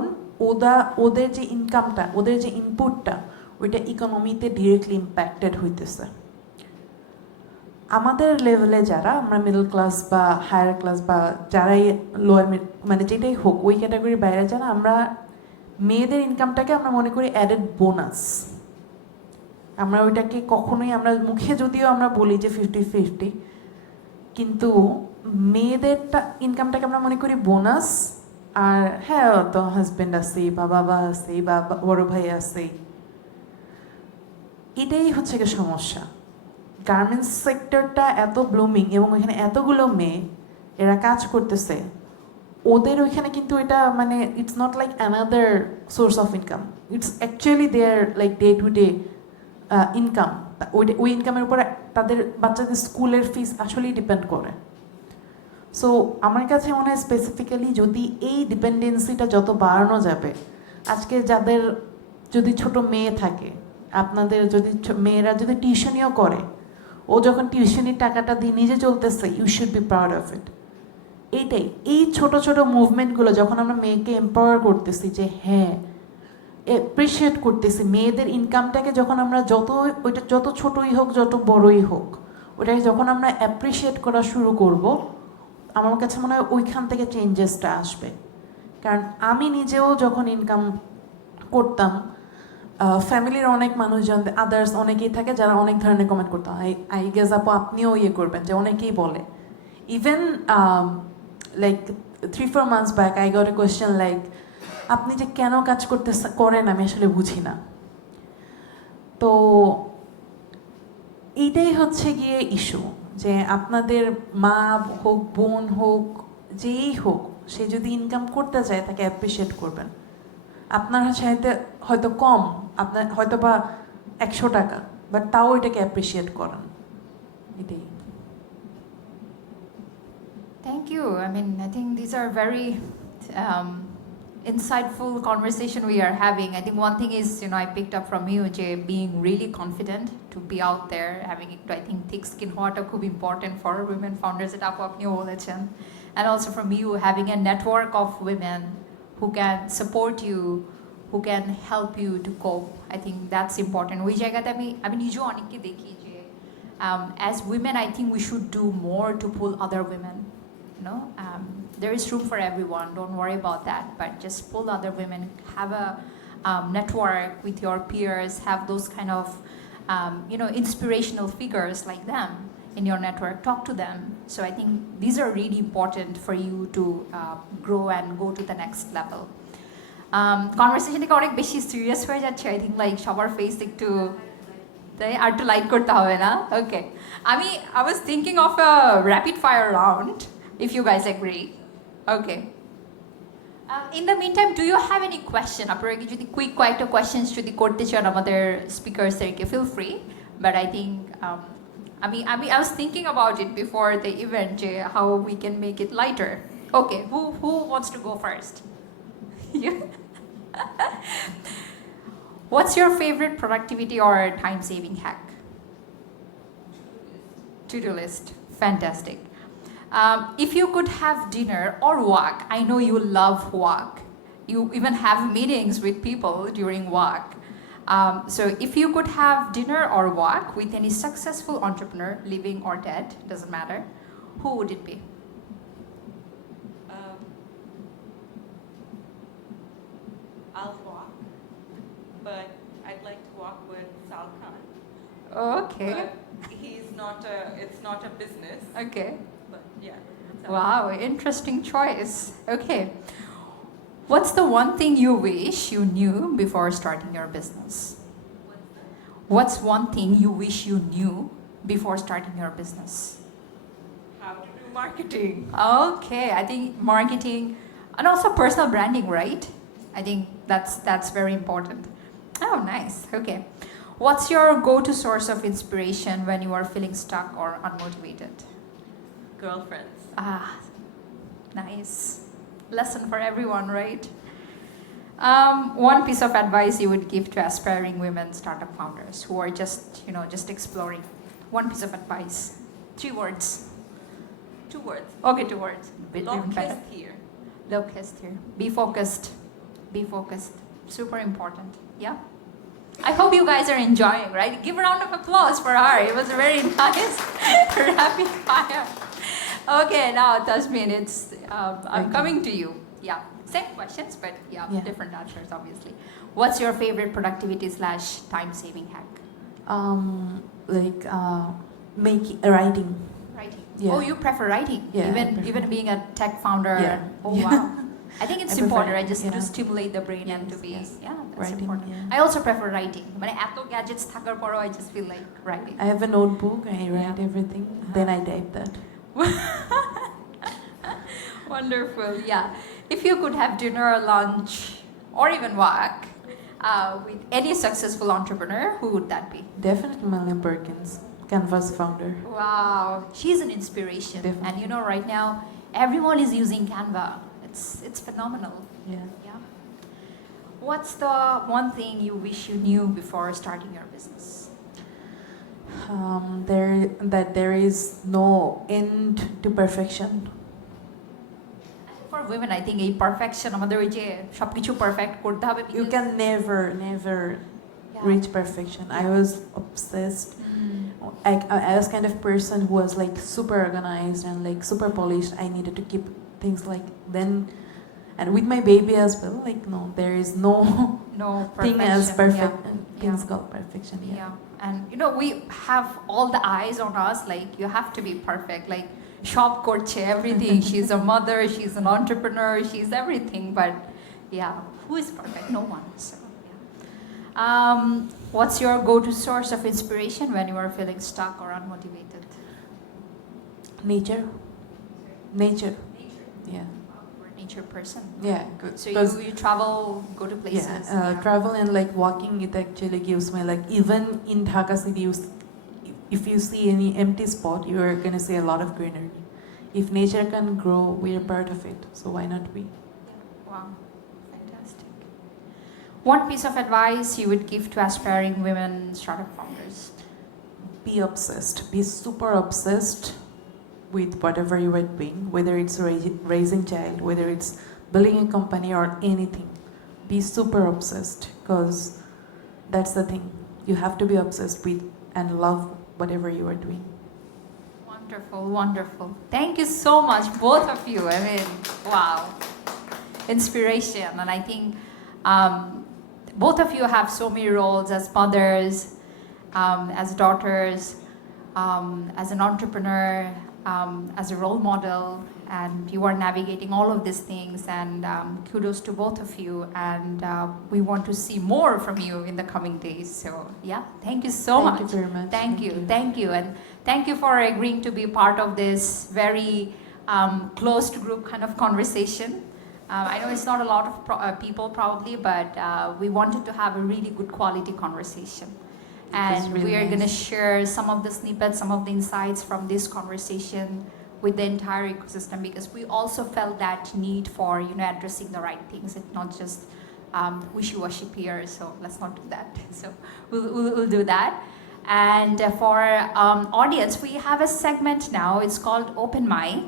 ওদের যে ইনকামটা, ওদের যে ইনপুটটা, ওইটা ইকোনমিতে ডিরেক্টলি ইম্প্যাক্টেড হইতেছে। আমাদের লেভেলে যারা আমরা মিডল ক্লাস বা হায়ার ক্লাস বা যারাই লোয়ার মানে যেটাই হোক ওই ক্যাটাগরির বাইরে যারা, আমরা মেয়েদের ইনকামটাকে আমরা মনে করি অ্যাডেড বোনাস। আমরা ওইটাকে কখনোই, আমরা মুখে যদিও আমরা বলি যে 50-50, কিন্তু মেয়েদেরটা ইনকামটাকে আমরা মনে করি বোনাস। আর হ্যাঁ, তো হাজব্যান্ড আছে বা বাবা আছে বা বড় ভাই আছে, এটাই হচ্ছে কি সমস্যা। গার্মেন্টস সেক্টরটা এত ব্লুমিং এবং ওইখানে এতগুলো মেয়ে এরা কাজ করতেছে, ওদের ওইখানে কিন্তু এটা মানে it's not like another source of income, it's actually their like day to day income. ওই ইনকামের উপরে তাদের বাচ্চাদের স্কুলের ফিস আসলেই ডিপেন্ড করে। সো আমার কাছে মনে হয় স্পেসিফিক্যালি যদি এই ডিপেন্ডেন্সিটা যত বাড়ানো যাবে, আজকে যাদের যদি ছোট মেয়ে থাকে, আপনাদের যদি মেয়েরা যদি টিউশনিও করে, ও যখন টিউশনির টাকাটা দিয়ে নিজে চলতেছে, you should be proud of it. এইটাই, এই ছোট ছোট মুভমেন্টগুলো যখন আমরা মেয়েকে এম্পাওয়ার করতেছি, যে হ্যাঁ অ্যাপ্রিসিয়েট করতেছি মেয়েদের ইনকামটাকে, যখন আমরা ওইটা যত ছোটই হোক যত বড়ই হোক, ওটাকে যখন আমরা অ্যাপ্রিসিয়েট করা শুরু করব, আমার কাছে মনে হয় ওইখান থেকে চেঞ্জেসটা আসবে। কারণ আমি নিজেও যখন ইনকাম করতাম, ফ্যামিলির অনেক মানুষজন, আদার্স অনেকেই থাকে যারা অনেক ধরনের কমেন্ট করতাম। আই গেস আপু আপনিও ইয়ে করবেন যে অনেকেই বলে, even like 3-4 months back I got a question like, আপনি যে কেন কাজ করেন আমি আসলে বুঝি না। তো এইটাই হচ্ছে গিয়ে ইস্যু, যে আপনাদের মা হোক, বোন হোক, যেই হোক, সে যদি ইনকাম করতে চায় তাকে অ্যাপ্রিসিয়েট করবেন। আপনার চাইতে হয়তো কম, আপনার হয়তো বা 100 টাকা, বাট তাও এটাকে অ্যাপ্রিসিয়েট করেন। এটাই। Thank you. I mean, I think these are very insightful conversation we are having. I think one thing is, I picked up from you, Jay, being really confident to be out there, having, I think, thick skin hota খুব important for women founders at আপনি বলেছেন, and also from you having a network of women who can support you, who can help you to cope. I think that's important. ওই জায়গাতে আমি নিজেও অনেককে দেখি যে as women I think we should do more to pull other women. There is room for everyone, don't worry about that, but just pull other women, have a network with your peers, have those kind of inspirational figures like them in your network, talk to them. So I think these are really important for you to grow and go to the next level. Conversation থেকে অনেক বেশি সিরিয়াস হয়ে যাচ্ছে, I think like সবার ফেস একটু আর একটু লাইট করতে হবে না? Okay, I was thinking of a rapid fire round, if you guys agree. Okay. In the meantime, do you have any question? আপনারা কি যদি কুইক কয়েকটা কোয়েশ্চেন্স যদি করতে চান আমাদের স্পিকারসদেরকে, feel free. But I think I was thinking about it before the event, যে how we can make it lighter. Okay, who wants to go first? You? What's your favorite productivity or time-saving hack? To-do list. Fantastic. If you could have dinner or walk, I know you love walk. You even have meetings with people during walk. So if you could have dinner or walk with any successful entrepreneur, living or dead, doesn't matter, who would it be? I'll walk, but I'd like to walk with Sal Khan. Okay. But it's not a business. Okay. But yeah. Wow, interesting choice. Okay. What's the one thing you wish you knew before starting your business? What's one thing you wish you knew before starting your business? How to do marketing. Okay, I think marketing, And also personal branding, right? I think that's very important. Oh, nice. Okay. What's your go-to source of inspiration when you are feeling stuck or unmotivated? Girlfriends. Ah, nice. Lesson for everyone, right? One piece of advice you would give to aspiring women startup founders who are just exploring. One piece of advice. 3 words. 2 words. Okay, 2 words. Bit Long even better. kissed here. Locust here. Be focused. Be focused. Super important. Yeah? I hope you guys are enjoying, right? Give a round of applause for her. It was a very nice rapid fire. Okay, now Tasbin, I'm coming to you. Yeah, same questions, but yeah, different answers, obviously. What's your favorite productivity / time-saving hack? Writing. Writing. Yeah. Oh, you prefer writing? Yeah, Even being a tech founder? Yeah. Oh, Yeah. wow. I think it's I prefer important, it, right? Just yeah. to stimulate the brain and to be, Yes. yeah, that's Writing, important. yeah. I also prefer writing. When I have gadgets, I just feel like writing. I have a notebook, I write everything, then I type that. Wonderful. Yeah. If you could have dinner, lunch, or even walk with any successful entrepreneur, who would that be? Definitely Melanie Perkins, Canvas founder. Wow, she's an inspiration. Definitely. And right now, everyone is using Canva. It's phenomenal. Yeah. Yeah. What's the one thing you wish you knew before starting your business? There is no end to perfection. For women, I think a perfection, আমাদের ওই যে সবকিছু perfect করতে হবে. You can never reach perfection. I was obsessed. I was kind of person who was like super organized and like super polished. I needed to keep things like then, and with my baby as well. Like no, there is no thing as perfect. Things called perfection. Yeah. And we have all the eyes on us. Like you have to be perfect. Like shop korche everything. She's a mother. She's an entrepreneur. She's everything. But yeah, who is perfect? No one. So yeah. What's your go-to source of inspiration when you are feeling stuck or unmotivated? Nature. Yeah. You're a nature person. Yeah, good. So you travel, go to places. Travel and like walking, it actually gives me like, even in Dhaka city, if you see any empty spot, you are gonna see a lot of greenery. If nature can grow, we are part of it. So why not we? Wow, fantastic. One piece of advice you would give to aspiring women startup founders? Be obsessed. Be super obsessed with whatever you are doing, whether it's raising child, whether it's building a company or anything. Be super obsessed, because that's the thing. You have to be obsessed with and love whatever you are doing. Wonderful, wonderful. Thank you so much, both of you. I mean, wow. Inspiration. And I think both of you have so many roles as mothers, as daughters, as an entrepreneur, as a role model, and you are navigating all of these things, and kudos to both of you, and we want to see more from you in the coming days. So yeah, thank you so much. Thank you very much. Thank you, and thank you for agreeing to be part of this very closed group kind of conversation. I know it's not a lot of people probably, but we wanted to have a really good quality conversation. And really we are nice. going to share some of the snippets, some of the insights from this conversation with the entire ecosystem, because we also felt that need for addressing the right things. It's not just wishy-washy peer, so let's not do that. So we'll do that. And for audience, we have a segment now. It's called Open Mic.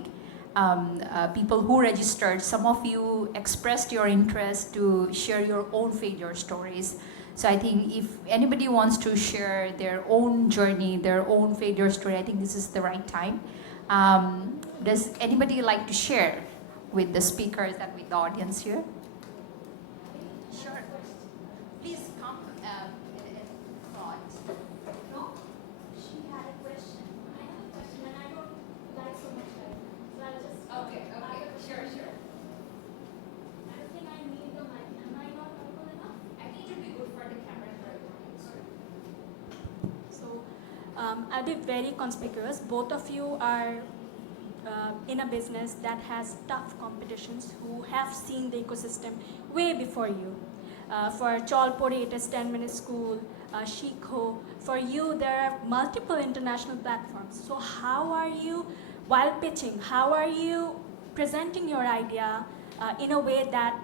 People who registered, some of you expressed your interest to share your own failure stories. So I think if anybody wants to share their own journey, their own failure story, I think this is the right time. Does anybody like to share with the speakers and with the audience here? Sure. Please come. No? She had a question. I have a question and I don't like so much light. So I'll just Okay, sure. I don't think I need the mic. Am I not audible enough? I think it would be good for the camera and for everyone. So I'll be very conspicuous. Both of you are in a business that has tough competitions who have seen the ecosystem way before you. For CholPori, it is 10-minute school. Shikho, for you, there are multiple international platforms. So how are you, while pitching, how are you presenting your idea in a way that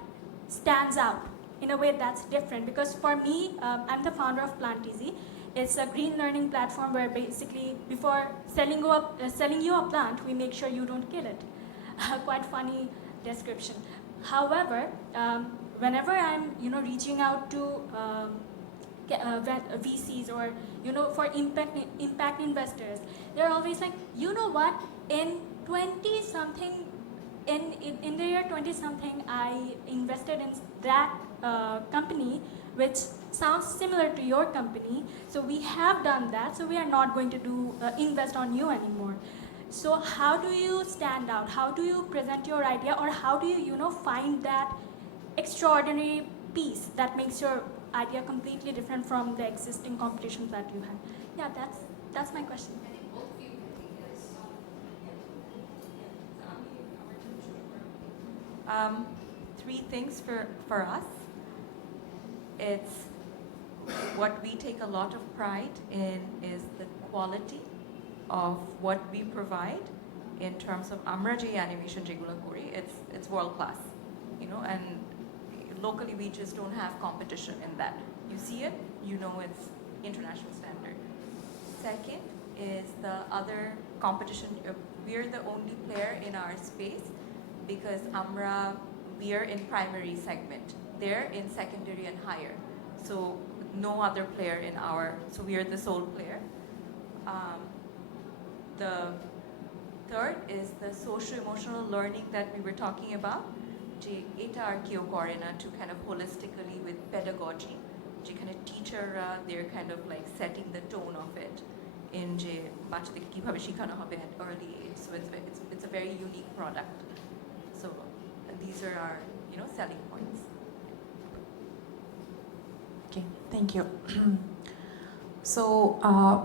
stands out, in a way that's different? Because for me, I'm the founder of Plant Easy. It's a green learning platform where basically before selling you a plant, we make sure you don't kill it. Quite funny description. However, whenever I'm reaching out to VCs or for impact investors, they're always like, you know what, in 20 something, in the year 20 something, I invested in that company which sounds similar to your company, so we have done that, so we are not going to do invest on you anymore. So how do you stand out? How do you present your idea, or how do you find that extraordinary piece that makes your idea completely different from the existing competitions that you have? Yeah, that's my question. Three things for us. It's what we take a lot of pride in is the quality of what we provide in terms of amra je animation jegulo kori. It's world class, and locally we just don't have competition in that. You see it, it's international standard. Second is the other competition. We're the only player in our space because we are in primary segment. They're in secondary and higher. So no other player so we are the sole player. The third is the socio-emotional learning that we were talking about. Eta ar keo kore na, to kind of holistically with pedagogy. Kind of teacher, they're kind of like setting the tone of it in বাচ্চাদেরকে কিভাবে শেখানো হবে at early age. So it's a very unique product. So these are our selling points. Okay, thank you. So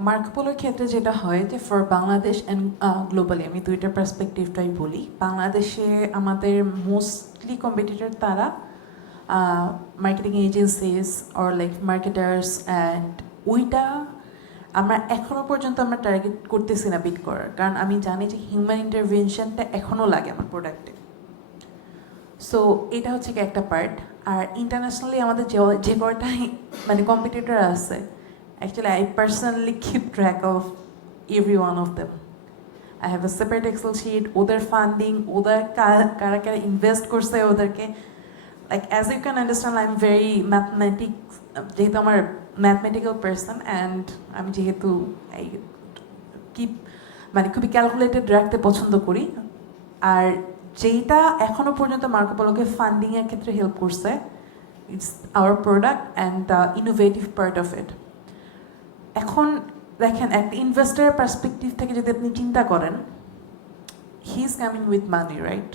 Markopoloর ক্ষেত্রে যেটা হয় যে ফর Bangladesh and globally, আমি দুইটা পার্সপেক্টিভটাই বলি। বাংলাদেশে আমাদের মোস্টলি কম্পিটিটর তারা marketing agencies or like marketers, and ওইটা আমরা এখনও পর্যন্ত আমরা টার্গেট করতেছি না বিট করার, কারণ আমি জানি যে হিউম্যান ইন্টারভেনশনটা এখনও লাগে আমার প্রোডাক্টে। সো এটা হচ্ছে কি একটা পার্ট। আর ইন্টারন্যাশনালি আমাদের যে কয়টাই কম্পিটিটর আছে, actually I personally keep track of every one of them. I have a separate Excel sheet, ওদের ফান্ডিং, ওদের কারা কারা ইনভেস্ট করছে ওদেরকে, like as you can understand I'm very যেহেতু আমার ম্যাথমেটিক্যাল পার্সন, অ্যান্ড আমি যেহেতু খুবই ক্যালকুলেটেড রাখতে পছন্দ করি। আর যেটা এখনো পর্যন্ত মার্কোপোলোকে ফান্ডিংয়ের ক্ষেত্রে হেল্প করছে, it's hour product and the innovative part of it. এখন দেখেন, একটা ইনভেস্টারের পার্সপেক্টিভ থেকে যদি আপনি চিন্তা করেন, হি ইজ কামিং উইথ মানি, রাইট?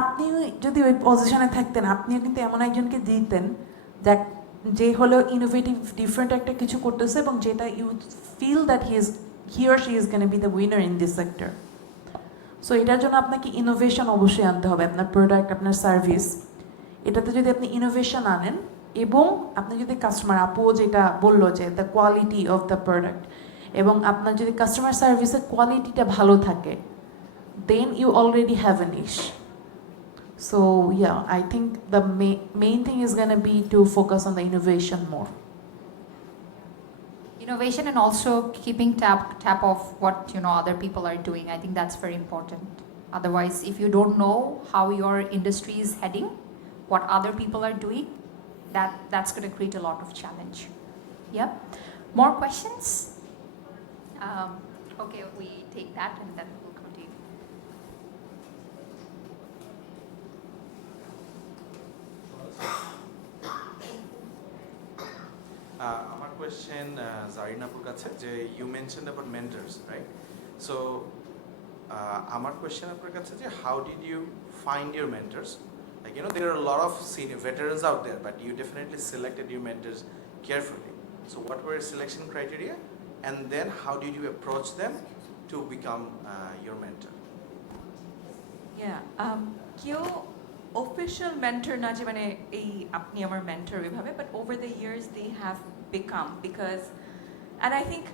আপনি যদি ওই পজিশনে থাকতেন, আপনিও কিন্তু এমন একজনকে দিতেন যে হলো ইনোভেটিভ ডিফারেন্ট একটা কিছু করতেছে, এবং যেটা you feel that he or she is gonna be the winner in this sector. So এটার জন্য আপনাকে ইনোভেশন অবশ্যই আনতে হবে, আপনার প্রোডাক্ট, আপনার সার্ভিস, এটাতে যদি আপনি ইনোভেশন আনেন, এবং আপনি যদি কাস্টমার, আপুও যেটা বললো যে the quality of the product, এবং আপনার যদি কাস্টমার সার্ভিসের কোয়ালিটিটা ভালো থাকে, then you already have a niche. So yeah, I think the main thing is going to be to focus on the innovation more. Innovation, and also keeping tap of what other people are doing. I think that's very important. Otherwise, if you don't know how your industry is heading, what other people are doing, that's going to create a lot of challenge. Yep. More questions? Okay, we take that and then we'll continue. আমার question Zarin আপুর কাছে, যে you mentioned about mentors, right? So আমার question আপনার কাছে যে how did you find your mentors? Like, there are a lot of senior veterans out there, but you definitely selected your mentors carefully. So what were your selection criteria? And then how did you approach them? to become your mentor? কেউ official mentor না যে মানে এই আপনি আমার mentor এভাবে, but over the years they have become because and I think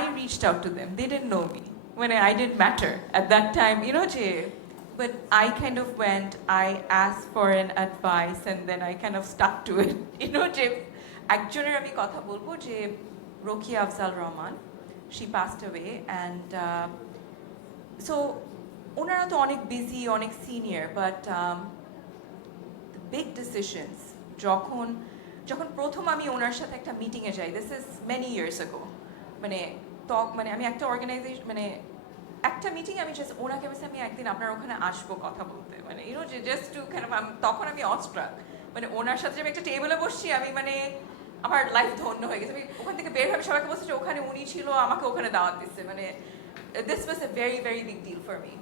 I reached out to them. They didn't know me when I didn't matter at that time, you know, but I kind of went, I asked for an advice and then I kind of stuck to it. You know, একজনের আমি কথা বলবো যে রোকিয়া আফজাল Rahman, she passed away and so ওনারা তো অনেক বিজি, অনেক senior, but big decisions যখন প্রথম আমি ওনার সাথে একটা মিটিংয়ে যাই, দিস ইজ মেনি ইয়ার্স আগো, মানে আমি একটা অর্গানাইজেশন মানে একটা মিটিং আমি জাস্ট ওনাকে বলছি আমি একদিন আপনার ওখানে আসবো কথা বলতে, মানে ইউনো যে জাস্ট টু কাইন্ড অফ তখন আমি অস্ট্রাক, মানে ওনার সাথে যে আমি একটা টেবিলে বসছি আমি মানে আমার লাইফ ধন্য হয়ে গেছে। আমি ওখান থেকে বের হয়ে সবাইকে বলছি যে ওখানে উনি ছিল, আমাকে ওখানে দাওয়াত দিচ্ছে, মানে this was a very very big deal for me.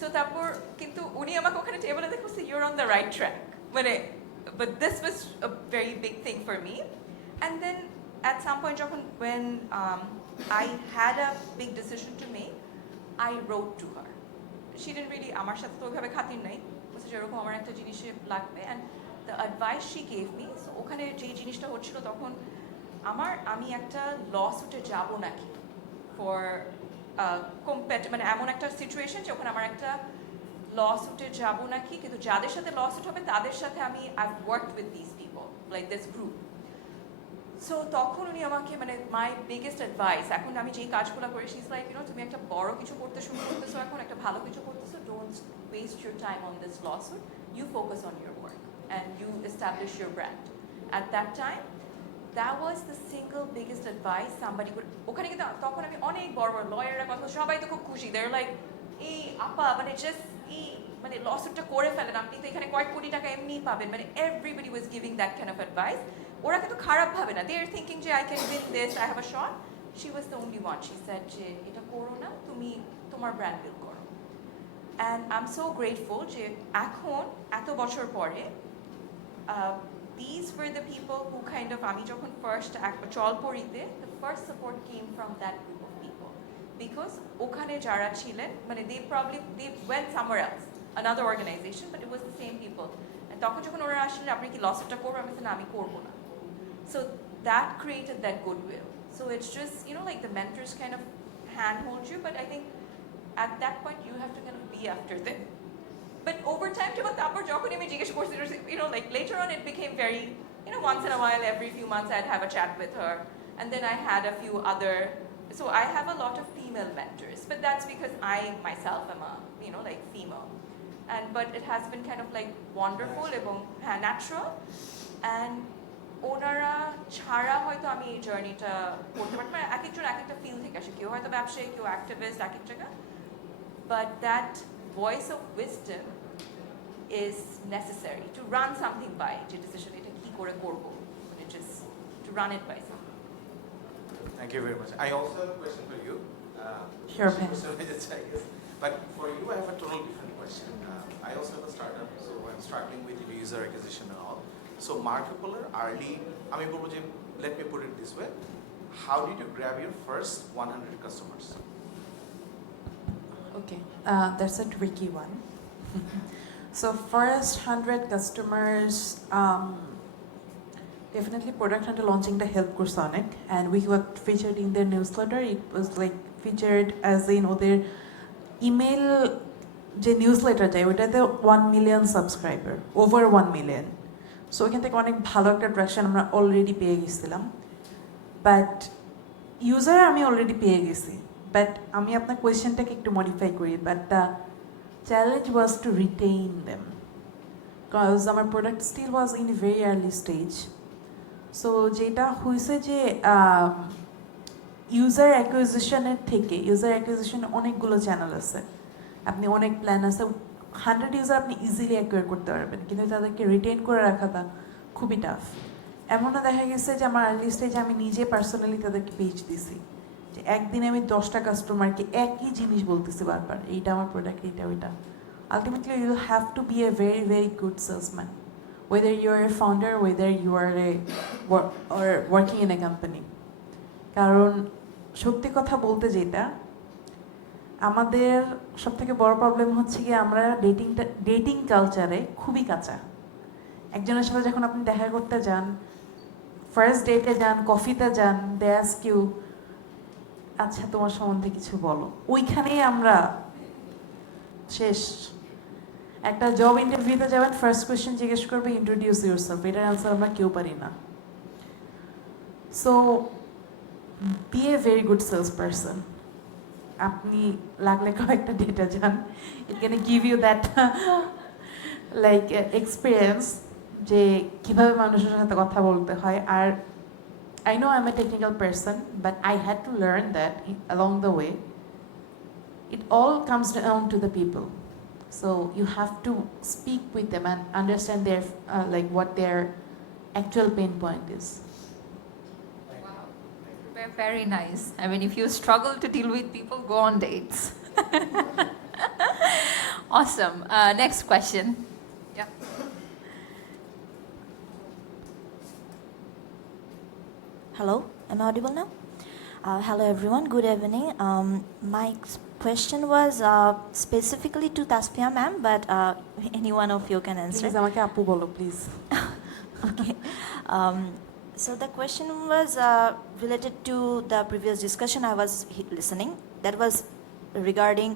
So তারপর কিন্তু উনি আমাকে ওখানে টেবিলে দেখে বলছে your on the right track, মানে but this was a very big thing for me. And then at some point when I had a big decision to make, I wrote to her. She didn't really আমার সাথে তো ওইভাবে খাতির নাই, বলছে যেরকম আমার একটা জিনিসে লাগবে, and the advice she gave me, so ওখানে যে জিনিসটা হচ্ছিল তখন আমি একটা লসুটে যাব নাকি ফর মানে এমন একটা সিচুয়েশন যে ওখানে আমার একটা লসুটে যাব নাকি, কিন্তু যাদের সাথে লসুট হবে তাদের সাথে আমি I've worked with these people like this group. So তখন উনি আমাকে মানে মাই বিগেস্ট অ্যাডভাইস, এখন আমি যেই কাজগুলো করি শি ইজ লাইক ইউনো তুমি একটা বড় কিছু করতে শুরু করতেছো, এখন একটা ভালো কিছু করতেছো, don't waste your time on this lawsuit, you focus on your work and you establish your brand. At that time that was the single biggest advice somebody could. ওখানে কিন্তু তখন আমি অনেক বড় বড় লয়াররা কথা, সবাই তো খুব খুশি, দে আর লাইক এই আপা মানে জাস্ট এই মানে লসুটটা করে ফেলেন, আপনি তো এখানে কয়েক কোটি টাকা এমনিই পাবেন, মানে everybody was giving that kind of advice. ওরা কিন্তু খারাপ ভাবে না, দে আর থিঙ্কিং যে I can win this, I have a shot. She was the only one, she said যে এটা করো না, তুমি তোমার ব্র্যান্ড বিল্ড করো। And I am so grateful যে এখন এত বছর পরে these were the people who kind of আমি যখন ফার্স্ট CholPoriতে the first support came from that group of people because ওখানে যারা ছিলেন মানে they went somewhere else, another organization, but it was the same people. And তখন যখন ওরা আসলে আপনি কি লসটা করবো, আমি বলছি না আমি করবো না। So that created that goodwill. So it's just, you know, like the mentors kind of handhold you, but I think at that point you have to kind of be after them. But over time, you know, like later on it became very, you know, once in a while, every few months I'd have a chat with her. And then I had a few other, so I have a lot of female mentors, but that's because I myself am a, you know, like female. But it has been kind of like wonderful, natural. And ওনারা ছাড়া হয়তো আমি এই জার্নিটা করতে পারতাম, মানে এক একজন এক একটা ফিল্ড থেকে আসে, কেউ হয়তো ব্যবসায়ী, কেউ অ্যাক্টিভিস্ট, এক এক জায়গা, but that voice of wisdom is necessary to run something by, যে ডিসিশন এটা কি করে করব, মানে just to run it by something. Thank you very much. I also have a question for you. Sure, Ben. But for you, I have a total different question. I also have a startup, so I'm struggling with user acquisition and all. So Markopolo early, let me put it this way. How did you grab your first 100 customers? Okay, that's a tricky one. So first 100 customers, definitely product hunter launching the help course on it, and we got featured in their newsletter. It was like featured as in their email যে newsletter যায় ওটাতে 1 million subscriber, over 1 million. So এখান থেকে অনেক ভালো একটা ট্র্যাকশন আমরা অলরেডি পেয়ে গেছিলাম, বাট ইউজার আমি অলরেডি পেয়ে গেছি। But আমি আপনার কোয়েশ্চেনটাকে একটু মডিফাই করি, but the challenge was to retain them, because আমার product still was in very early stage. So যেটা হয়েছে যে ইউজার অ্যাকুইজিশনের থেকে, ইউজার অ্যাকুইজিশনে অনেকগুলো চ্যানেল আছে, আপনি অনেক প্ল্যান আছে, 100 ইউজার আপনি ইজিলি অ্যাকুয়ার করতে পারবেন, কিন্তু তাদেরকে রিটেইন করে রাখাটা খুবই টাফ। এমনও দেখা গেছে যে আমার আর্লি স্টেজে আমি নিজে পার্সোনালি তাদেরকে পেজ দিছি, যে একদিনে আমি 10টা কাস্টমারকে একই জিনিস বলতেছি বারবার, এইটা আমার প্রোডাক্ট, এইটা ওইটা। Ultimately you have to be a very very good salesman, whether you are a founder, whether you are or working in a company. কারণ সত্যি কথা বলতে যেটা, আমাদের সবথেকে বড় প্রবলেম হচ্ছে কি আমরা ডেটিং কালচারে খুবই কাঁচা। একজনের সাথে যখন আপনি দেখা করতে যান, ফার্স্ট ডেটে যান, কফিতে যান, দে আস্ক ইউ আচ্ছা তোমার সম্বন্ধে কিছু বলো, ওইখানেই আমরা শেষ। একটা জব ইন্টারভিউতে যাবেন, ফার্স্ট কোয়েশ্চেন জিজ্ঞেস করবে ইন্ট্রোডিউস ইউরসেলফ, এটার অ্যান্সার আমরা কেউ পারি না। So be a very good sales person. আপনি লাগলে কয়েকটা ডেটা যান, it can give you that like experience যে কীভাবে মানুষের সাথে কথা বলতে হয়। আর I know I'm a technical person, but I had to learn that along the way. It all comes down to the people. So you have to speak with them and understand their like what their actual pain point is. Very nice. I mean, if you struggle to deal with people, go on dates. Awesome. Next question. Yeah. Hello, am I audible now? Hello everyone, good evening. My question was specifically to Tasfia ma'am, but any one of you can answer. Please, আমাকে আপু বলো, please. Okay. So the question was related to the previous discussion I was listening. That was regarding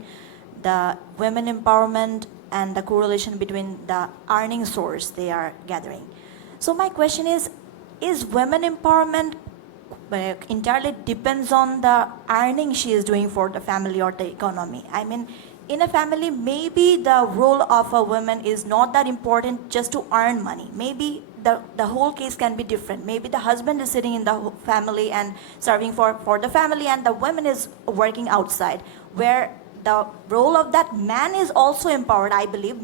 the women empowerment and the correlation between the earning source they are gathering. So my question is women empowerment entirely depends on the earning she is doing for the family or the economy? I mean, in a family, maybe the role of a woman is not that important just to earn money. Maybe the whole case can be different. Maybe the husband is sitting in the family and serving for the family, and the woman is working outside, where the role of that man is also empowered, I believe.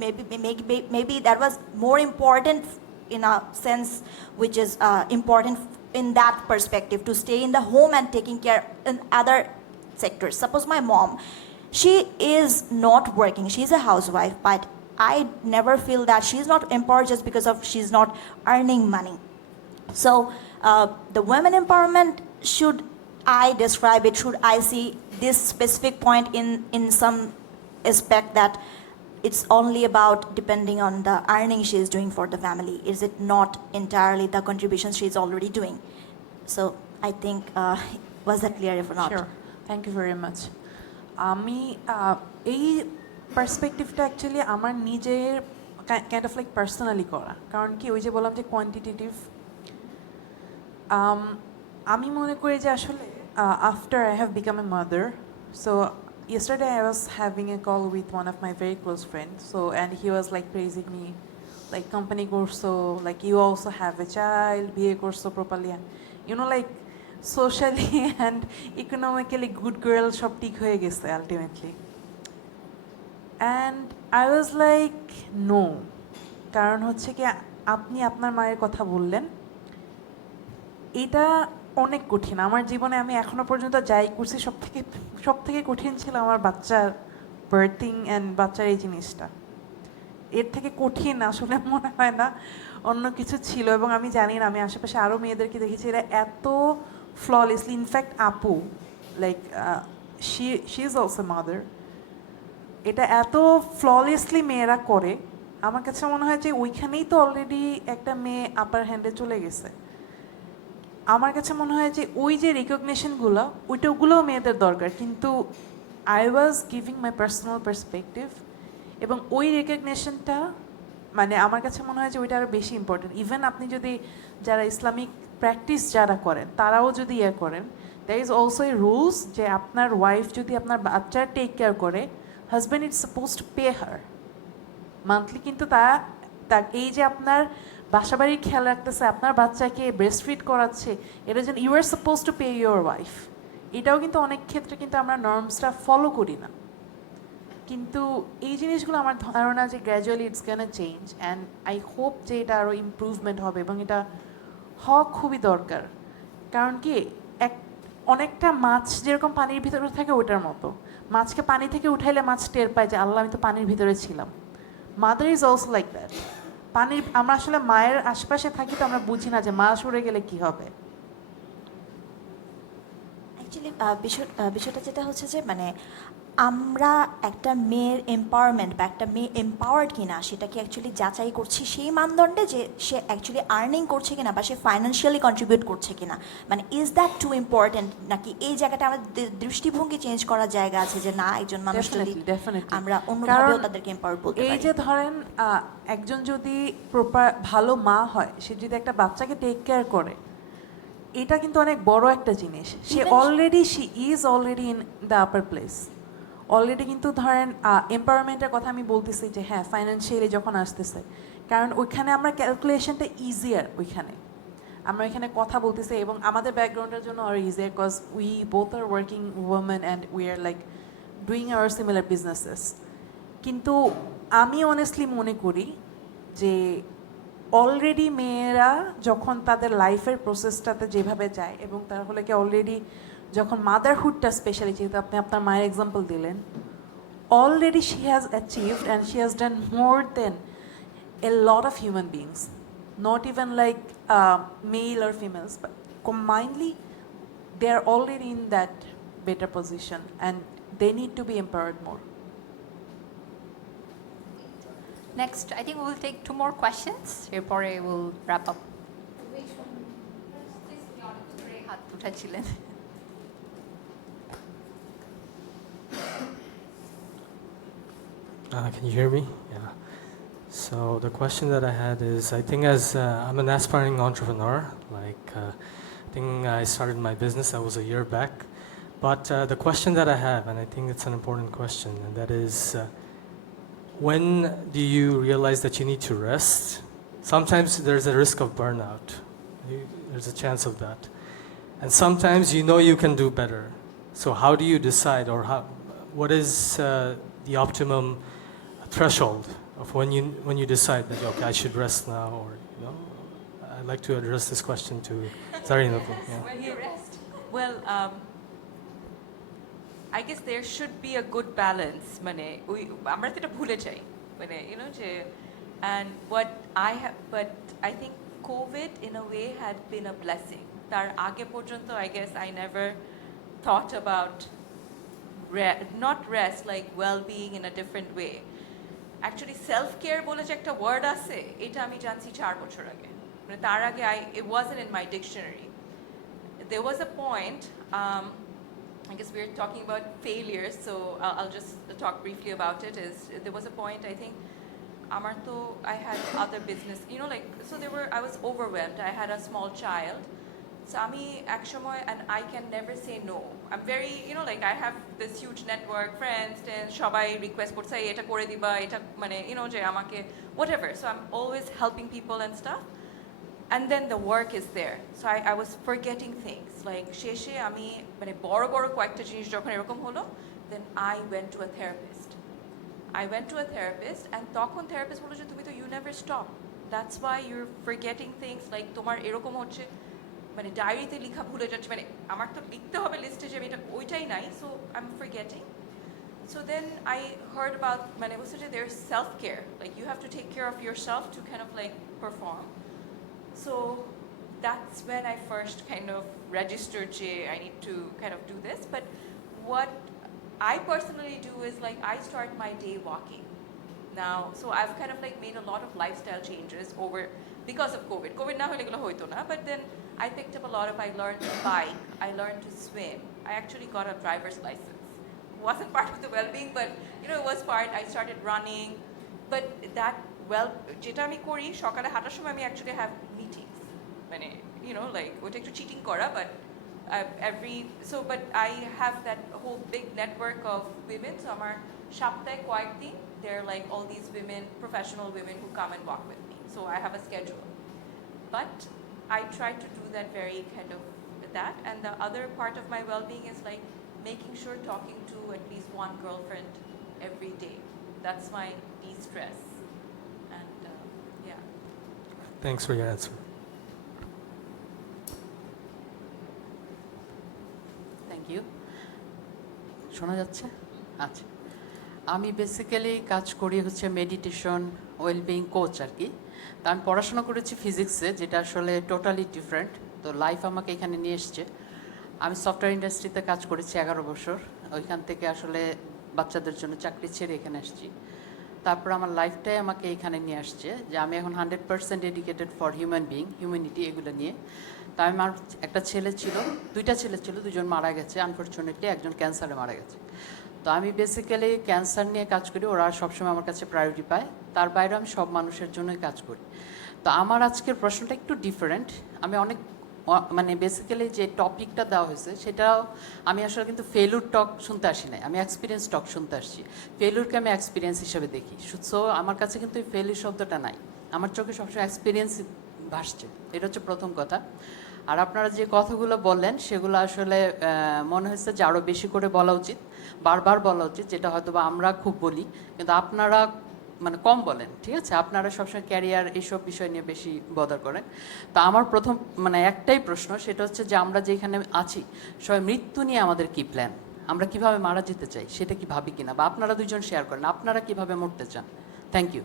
Maybe that was more important in a sense, which is important in that perspective, to stay in the home and taking care in other sectors. Suppose my mom, she is not working, she's a housewife, but I never feel that she's not empowered just because of she's not earning money. So the women empowerment, should I describe it, should I see this specific point in some aspect that it's only about depending on the earning she is doing for the family? Is it not entirely the contributions she is already doing? So I think, was that clear? If not, Sure. Thank you very much. আমি এই পার্সপেক্টিভটা অ্যাকচুয়ালি আমার নিজের kind of like personally করা, কারণ কি ওই যে বললাম যে কোয়ান্টিটেটিভ, আমি মনে করি যে আসলে after I have become a mother, so yesterday I was having a call with one of my very close friends, and he was like praising me, like company করছো, like you also have a child, বিয়ে করছো properly, you know, like socially and economically good girl সব ঠিক হয়ে গেছে ultimately. And I was like no, কারণ হচ্ছে কি আপনি আপনার মায়ের কথা বললেন, এটা অনেক কঠিন। আমার জীবনে আমি এখনো পর্যন্ত যাই করছি সব থেকে কঠিন ছিল আমার বাচ্চার বার্থিং অ্যান্ড বাচ্চার এই জিনিসটা। এর থেকে কঠিন আসলে মনে হয় না অন্য কিছু ছিল। এবং আমি জানি না, আমি আশেপাশে আরও মেয়েদেরকে দেখেছি এরা এত ফ্ললেসলি, ইনফ্যাক্ট আপু like she is also mother, এটা এত ফ্ললেসলি মেয়েরা করে। আমার কাছে মনে হয় যে ওইখানেই তো অলরেডি একটা মেয়ে আপার হ্যান্ডে চলে গেছে। আমার কাছে মনে হয় যে ওই যে রিকগনিশনগুলো ওগুলোও মেয়েদের দরকার, কিন্তু I was giving my personal perspective, এবং ওই রিকগনিশনটা মানে আমার কাছে মনে হয় যে ওইটা আরও বেশি ইম্পর্টেন্ট। ইভেন আপনি যদি যারা ইসলামিক প্র্যাকটিস যারা করেন তারাও যদি করেন, there is also a rules যে আপনার ওয়াইফ যদি আপনার বাচ্চার টেক কেয়ার করে, husband is suppose to pay her monthly, কিন্তু তা এই যে আপনার বাসাবাড়ির খেয়াল রাখতেছে, আপনার বাচ্চাকে ব্রেস্ট ফিড করাচ্ছে, এটা যেন you are suppose to pay your wife. এটাও কিন্তু অনেক ক্ষেত্রে কিন্তু আমরা নর্মসটা ফলো করি না। কিন্তু এই জিনিসগুলো আমার ধারণা যে gradually it's can change, and I hope যে এটা আরও ইমপ্রুভমেন্ট হবে, এবং এটা হওয়া খুবই দরকার। কারণ কি অনেকটা মাছ যেরকম পানির ভিতরে থাকে ওটার মতো, মাছকে পানি থেকে উঠাইলে মাছ টের পায় যে আল্লাহ আমি তো পানির ভিতরে ছিলাম। Mother is also like that. আমরা আসলে মায়ের আশেপাশে থাকি তো আমরা বুঝি না যে মা সরে গেলে কি হবে। অ্যাকচুয়ালি বিষয়টা যেটা হচ্ছে যে মানে আমরা একটা মেয়ের এম্পাওয়ারমেন্ট বা একটা মেয়ে এম্পাওয়ার্ড কিনা সেটা কি অ্যাকচুয়ালি যাচাই করছি সেই মানদণ্ডে যে সে অ্যাকচুয়ালি আর্নিং করছে কিনা বা সে ফাইন্যান্সিয়ালি কন্ট্রিবিউট করছে কিনা, মানে ইজ দ্যাট টু ইম্পর্টেন্ট, নাকি এই জায়গাটা আমাদের দৃষ্টিভঙ্গি চেঞ্জ করার জায়গা আছে যে না একজন মানুষ যদি Definitely. আমরা অন্যভাবেও কারণ তাদেরকে এম্পাওয়ার বলতে এই পারি। যে ধরেন একজন যদি প্রপার ভালো মা হয়, সে যদি একটা বাচ্চাকে টেক কেয়ার করে, এটা কিন্তু অনেক বড় একটা জিনিস। সে is already in the upper place already. কিন্তু ধরেন এম্পাওয়ারমেন্টের কথা আমি বলতেছি যে হ্যাঁ ফাইন্যান্সিয়ালি যখন আসতেছে, কারণ ওইখানে আমরা ক্যালকুলেশনটা ইজিয়ার, ওইখানে আমরা এখানে কথা বলতেছি এবং আমাদের ব্যাকগ্রাউন্ডের জন্য আর easier cause we both are working women and we are like doing our similar businesses. কিন্তু আমি অনেস্টলি মনে করি যে অলরেডি মেয়েরা যখন তাদের লাইফের প্রসেসটাতে যেভাবে যায় এবং তাহলে কি অলরেডি যখন মাদারহুডটা স্পেশালি, যেহেতু আপনি আপনার মায়ের এক্সাম্পল দিলেন, already she has achieved and she has done more than a lot of human beings, not even like male or females, but combinedly they are already in that better position and they need to be empowered more. Next, I think we'll take 2 more questions. এরপরে we'll wrap up. হাত উঠাচ্ছিলেন। Can you hear me? Yeah. So the question that I had is, I think as I'm an aspiring entrepreneur, I think I started my business, that was a year back. But the question that I have, and I think it's an important question, and that is, when do you realize that you need to rest? Sometimes there's a risk of burnout. There's a chance of that. And sometimes you know you can do better. So how do you decide, or what is the optimum threshold of when you decide that, okay, I should rest now, or I'd like to address this question to Zareen. Yeah. When you rest. Well, I guess there should be a good balance. আমরা তো এটা ভুলে যাই, and what I have, but I think COVID in a way had been a blessing. তার আগে পর্যন্ত I guess I never thought about not rest, like well-being in a different way. Actually self-care বলে যে একটা ওয়ার্ড আছে, এটা আমি জানছি 4 বছর আগে। তার আগে it wasn't in my dictionary. There was a point, I guess we're talking about failures, so I'll just talk briefly about it. There was a point, I think, I had other business, so I was overwhelmed. I had a small child. So আমি একসময়, and I can never say no. I'm very, I have this huge network, friends, and সবাই request করছে এটা করে দিবা, এটা যে আমাকে whatever. So I'm always helping people and stuff. And then the work is there. So I was forgetting things. Like শেষে আমি বড় বড় কয়েকটা জিনিস যখন এরকম হলো, then I went to a therapist. And তখন therapist বলল যে তুমি তো you never stop. That's why you're forgetting things. Like তোমার এরকম হচ্ছে, ডায়েরিতে লেখা ভুলে যাচ্ছে, আমার তো লিখতে হবে লিস্টে যে আমি এটা ওইটাই নাই, so I'm forgetting. So then I heard about there's self-care, like you have to take care of yourself to kind of like perform. So that's when I first kind of registered I need to kind of do this. But what I personally do is like I start my day walking now. So I've kind of like made a lot of lifestyle changes over because of COVID. COVID na hole egulo hoito na, but then I picked up a lot of, I learned to bike, I learned to swim. I actually got a driver's license. It wasn't part of the well-being, but it was part. I started running. But that, যেটা আমি করি সকালে হাঁটার সময় আমি actually have meetings. Like ওটা একটু cheating করা, but but I have that whole big network of women. So আমার সপ্তাহে কয়েকদিন, they're like all these women, professional women who come and walk with me. So I have a schedule. But I try to do that very kind of that. And the other part of my well-being is like making sure talking to at least one girlfriend every day. That's my de-stress. And yeah. Thanks for your answer. Thank you. শোনা যাচ্ছে? আচ্ছা, আমি বেসিক্যালি কাজ করি হচ্ছে meditation wellbeing coach আর কি। তা আমি পড়াশোনা করেছি ফিজিক্সে, যেটা আসলে টোটালি ডিফারেন্ট। তো লাইফ আমাকে এখানে নিয়ে এসছে। আমি সফটওয়্যার ইন্ডাস্ট্রিতে কাজ করেছি 11 বছর। ওইখান থেকে আসলে বাচ্চাদের জন্য চাকরি ছেড়ে এখানে আসছি। তারপর আমার লাইফটাই আমাকে এখানে নিয়ে আসছে যে আমি এখন 100% ডেডিকেটেড ফর হিউম্যানিটি এগুলো নিয়ে। তা আমার একটা ছেলে ছিল, দুইটা ছেলে ছিল, দুজন মারা গেছে আনফর্চুনেটলি, একজন ক্যান্সারে মারা গেছে। তো আমি বেসিক্যালি ক্যান্সার নিয়ে কাজ করি, ওরা সবসময় আমার কাছে প্রায়োরিটি পায়, তার বাইরে আমি সব মানুষের জন্যই কাজ করি। তো আমার আজকের প্রশ্নটা একটু ডিফারেন্ট। আমি অনেক মানে বেসিক্যালি যে টপিকটা দেওয়া হয়েছে সেটাও আমি আসলে কিন্তু ফেলুর টক শুনতে আসি নাই, আমি এক্সপিরিয়েন্স টক শুনতে আসছি। ফেলুরকে আমি এক্সপিরিয়েন্স হিসেবে দেখি, সো আমার কাছে কিন্তু এই ফেলুর শব্দটা নাই, আমার চোখে সবসময় এক্সপিরিয়েন্স ভাসছে। এটা হচ্ছে প্রথম কথা। আর আপনারা যে কথাগুলো বললেন সেগুলো আসলে মনে হচ্ছে যে আরও বেশি করে বলা উচিত, বারবার বলা উচিত, যেটা হয়তো বা আমরা খুব বলি কিন্তু আপনারা মানে কম বলেন। ঠিক আছে, আপনারা সবসময় ক্যারিয়ার এইসব বিষয় নিয়ে বেশি বদার করেন। তা আমার প্রথম মানে একটাই প্রশ্ন, সেটা হচ্ছে যে আমরা যেখানে আছি সবাই মৃত্যু নিয়ে আমাদের কি প্ল্যান, আমরা কিভাবে মারা যেতে চাই সেটা কি ভাবি কিনা, বা আপনারা দুজন শেয়ার করেন আপনারা কিভাবে মরতে চান। Thank you.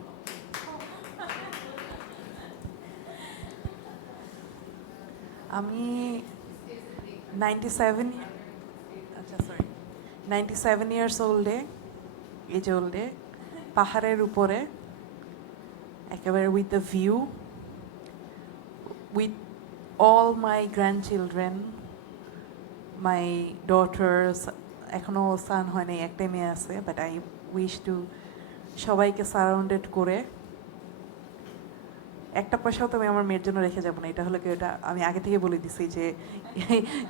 আমি 97 আচ্ছা সরি 97 ইয়ার্স ওল্ডে পাহাড়ের উপরে একেবারে with the view, with all my grandchildren, my daughters, এখনও সান হয় নাই, একটাই মেয়ে আছে, বাট আই উইশ টু সবাইকে সারাউন্ডেড করে। একটা পয়সাও তো আমি আমার মেয়ের জন্য রেখে যাবো না, এটা হলো কি, এটা আমি আগে থেকে বলে দিছি যে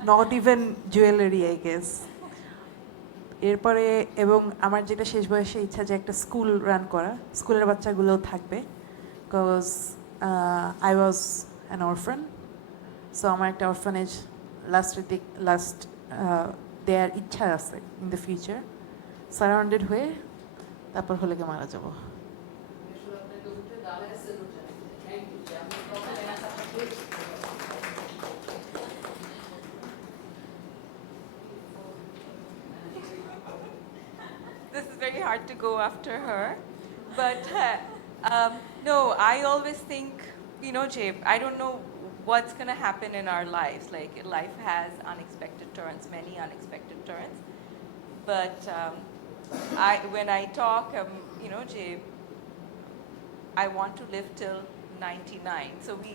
not even jewellery I guess. এরপরে এবং আমার যেটা শেষ বয়সে ইচ্ছা যে একটা স্কুল রান করা, স্কুলের বাচ্চাগুলোও থাকবে, বিকজ আই ওয়াজ অ্যান অরফান। সো আমার একটা অরফানেজ লাস্ট দেয়ার ইচ্ছা আছে ইন দ্য ফিউচার, সারাউন্ডেড হয়ে তারপর হলে কি মারা যাবো। This is very hard to go after her, but no, I always think, you know, Jay, I don't know what's going to happen in our lives. Like, life has unexpected turns, many unexpected turns. But when I talk, you know, Jay, I want to live till 99. So we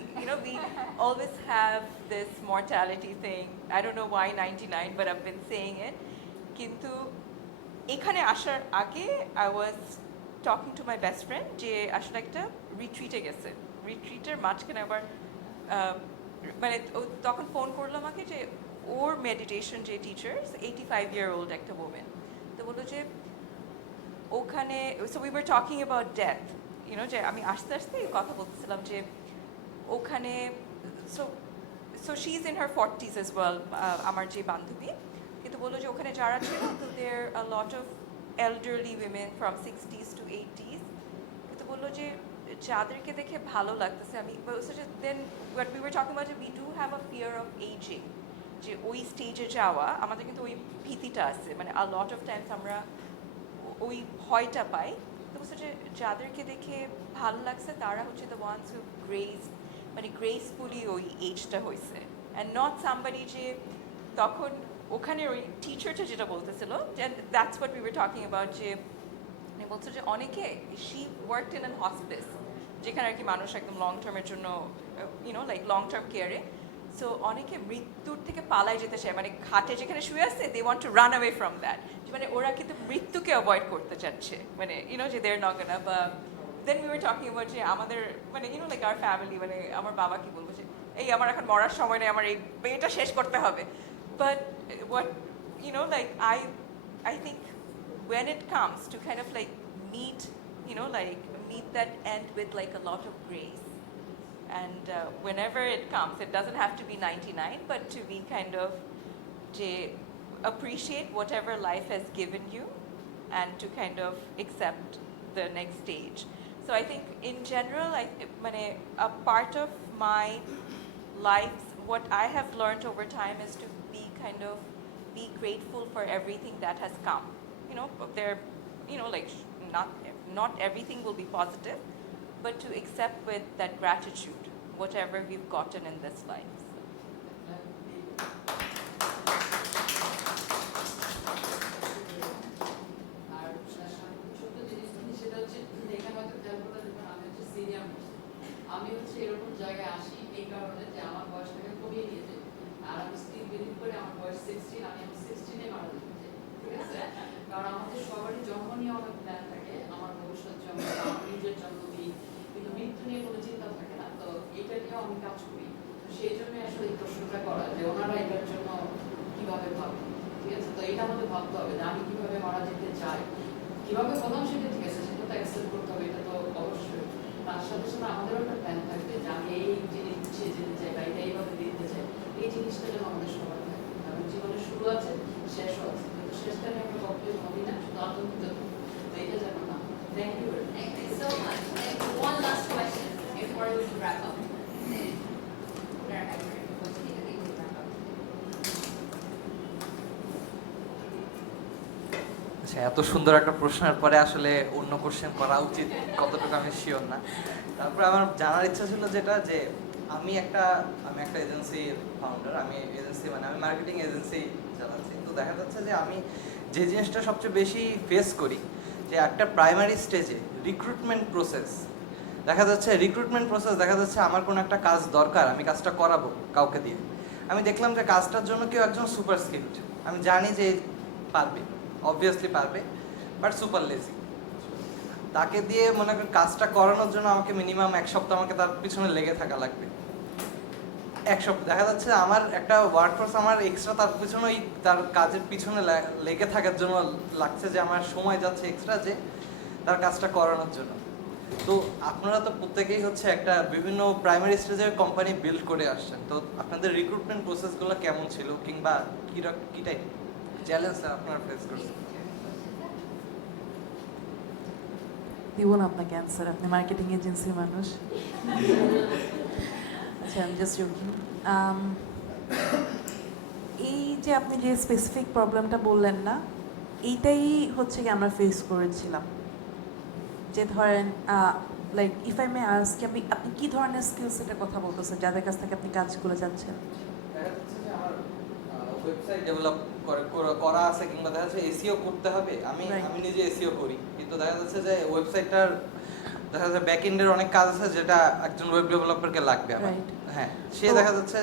always have this mortality thing. I don't know why 99, but I've been saying it. Kintu এখানে আসার আগে I was talking to my best friend যে আসলে একটা রিট্রিটে গেছে, রিট্রিটের মাঝখানে আবার মানে তখন ফোন করলো আমাকে যে ওর মেডিটেশন যে টিচার্স 85-year-old একটা ওমেন, তো বললো যে ওখানে, so we were talking about death, you, know আমি আস্তে আস্তে কথা বলতেছিলাম যে ওখানে, so she is in her 40s as well, আমার যে বান্ধবী, কিন্তু বললো যে ওখানে যারা ছিল, তো there a lot of elderly women from 60s to 80s, কিন্তু বললো যে যাদেরকে দেখে ভালো লাগতেছে, আমি then what we were talking about, we do have a fear of aging, যে ওই স্টেজে যাওয়া আমাদের কিন্তু ওই ভীতিটা আছে, মানে আ লট অফ টাইমস আমরা ওই ভয়টা পাই। তো বলছে যে যাদেরকে দেখে ভালো লাগছে তারা হচ্ছে দ্য ওয়ান্স হু মানে গ্রেসফুলি ওই এজটা হয়েছে, অ্যান্ড নট সামবডি যে তখন ওখানে ওই টিচারটা যেটা বলতেছিল, that's what we were talking about, যে বলছে যে অনেকে she worked in an hospital, যেখানে আর কি মানুষ একদম লং টার্মের জন্য, ইউনো, লাইক লং টার্ম কেয়ারে, সো অনেকে মৃত্যুর থেকে পালায় যেতে চায়, মানে খাটে যেখানে শুয়ে আছে, they want to run away from that, মানে ওরা কিন্তু মৃত্যুকে অ্যাভয়েড করতে চাচ্ছে, মানে ইউনো, যে দেয়ার নট গোনা, বা then we were talking about যে আমাদের, মানে ইউনো, লাইক আওয়ার ফ্যামিলি, মানে আমার বাবা কি বলবো যে এই আমার এখন মরার সময় নেই, আমার এই এটা শেষ করতে হবে, but what, you know, like I think when it comes to kind of like meet, you know, like meet that end with like a lot of grace, and whenever it comes, it doesn't have to be 99, but to be kind of to appreciate whatever life has given you and to kind of accept the next stage. So I think in general, a part of my life, what I have learned over time is to be grateful for everything that has come. You know, like not everything will be positive, but to accept with that gratitude whatever we've gotten in this life. ভাবতে হবে যে আমি কিভাবে মারা যেতে চাই, কিভাবে হলাম সেটা ঠিক আছে, সেটা তো অ্যাকসেপ্ট করতে হবে, এটা তো অবশ্যই। তার সাথে সাথে আমাদেরও একটা প্ল্যান থাকবে যে আমি এই জিনিস পিছিয়ে যেতে চাই বা এটা এইভাবে দেখতে চাই, এই জিনিসটা যেন আমাদের সবার থাকে। কারণ জীবনের শুরু আছে, শেষও আছে, কিন্তু শেষটা নিয়ে আমরা কমপ্লিট হবি না, শুধু আতঙ্কিত থাকি। তো এটা যেন না। Thank you. Thank you so much. And one last question before we wrap up. আচ্ছা, এত সুন্দর একটা প্রশ্নের পরে আসলে অন্য কোশ্চেন করা উচিত কতটুকু আমি শিওর না। তারপরে আমার জানার ইচ্ছা ছিল যেটা যে আমি একটা এজেন্সির ফাউন্ডার, আমি মার্কেটিং এজেন্সি চালাচ্ছি। তো দেখা যাচ্ছে যে আমি যে জিনিসটা সবচেয়ে বেশি ফেস করি যে একটা প্রাইমারি স্টেজে রিক্রুটমেন্ট প্রসেস দেখা যাচ্ছে আমার কোনো একটা কাজ দরকার, আমি কাজটা করাবো কাউকে দিয়ে। আমি দেখলাম যে কাজটার জন্য কেউ একজন সুপার স্কিলড, আমি জানি যে পারবে, অবভিয়াসলি পারবে, বাট সুপার লেজি। তাকে দিয়ে মনে করেন কাজটা করানোর জন্য আমাকে মিনিমাম 1 সপ্তাহ আমাকে তার পিছনে লেগে থাকা লাগবে। 1 সপ্তাহ দেখা যাচ্ছে আমার একটা ওয়ার্কফোর্স আমার এক্সট্রা তার পিছনে তার কাজের পিছনে লেগে থাকার জন্য লাগছে, যে আমার সময় যাচ্ছে এক্সট্রা যে তার কাজটা করানোর জন্য। তো আপনারা তো প্রত্যেকেই হচ্ছে একটা বিভিন্ন প্রাইমারি স্টেজের কোম্পানি বিল্ড করে আসছেন, তো আপনাদের রিক্রুটমেন্ট প্রসেসগুলো কেমন ছিল কিংবা কি টাইপ চ্যালেঞ্জ আপনারা ফেস করছেন? দিব না আপনাকে অ্যান্সার, আপনি মার্কেটিং এজেন্সির মানুষ। আচ্ছা, আমি জাস্ট জোকিং। এই যে আপনি যে স্পেসিফিক প্রবলেমটা বললেন না, এইটাই হচ্ছে কি আমরা ফেস করেছিলাম। যে ধরেন like if I may ask, আপনি কি ধরনের স্কিল সেটের কথা বলতেছেন যাদের কাছ থেকে আপনি কাজগুলো যাচ্ছেন? দেখা যাচ্ছে যে আমার ওয়েবসাইট ডেভেলপ করা আছে কিংবা দেখা যাচ্ছে এসইও করতে হবে, আমি নিজে এসইও করি, কিন্তু দেখা যাচ্ছে যে ওয়েবসাইটটার দেখা যাচ্ছে ব্যাক এন্ডের অনেক কাজ আছে যেটা একজন ওয়েব ডেভেলপারকে লাগবে আমার। হ্যাঁ, সে দেখা যাচ্ছে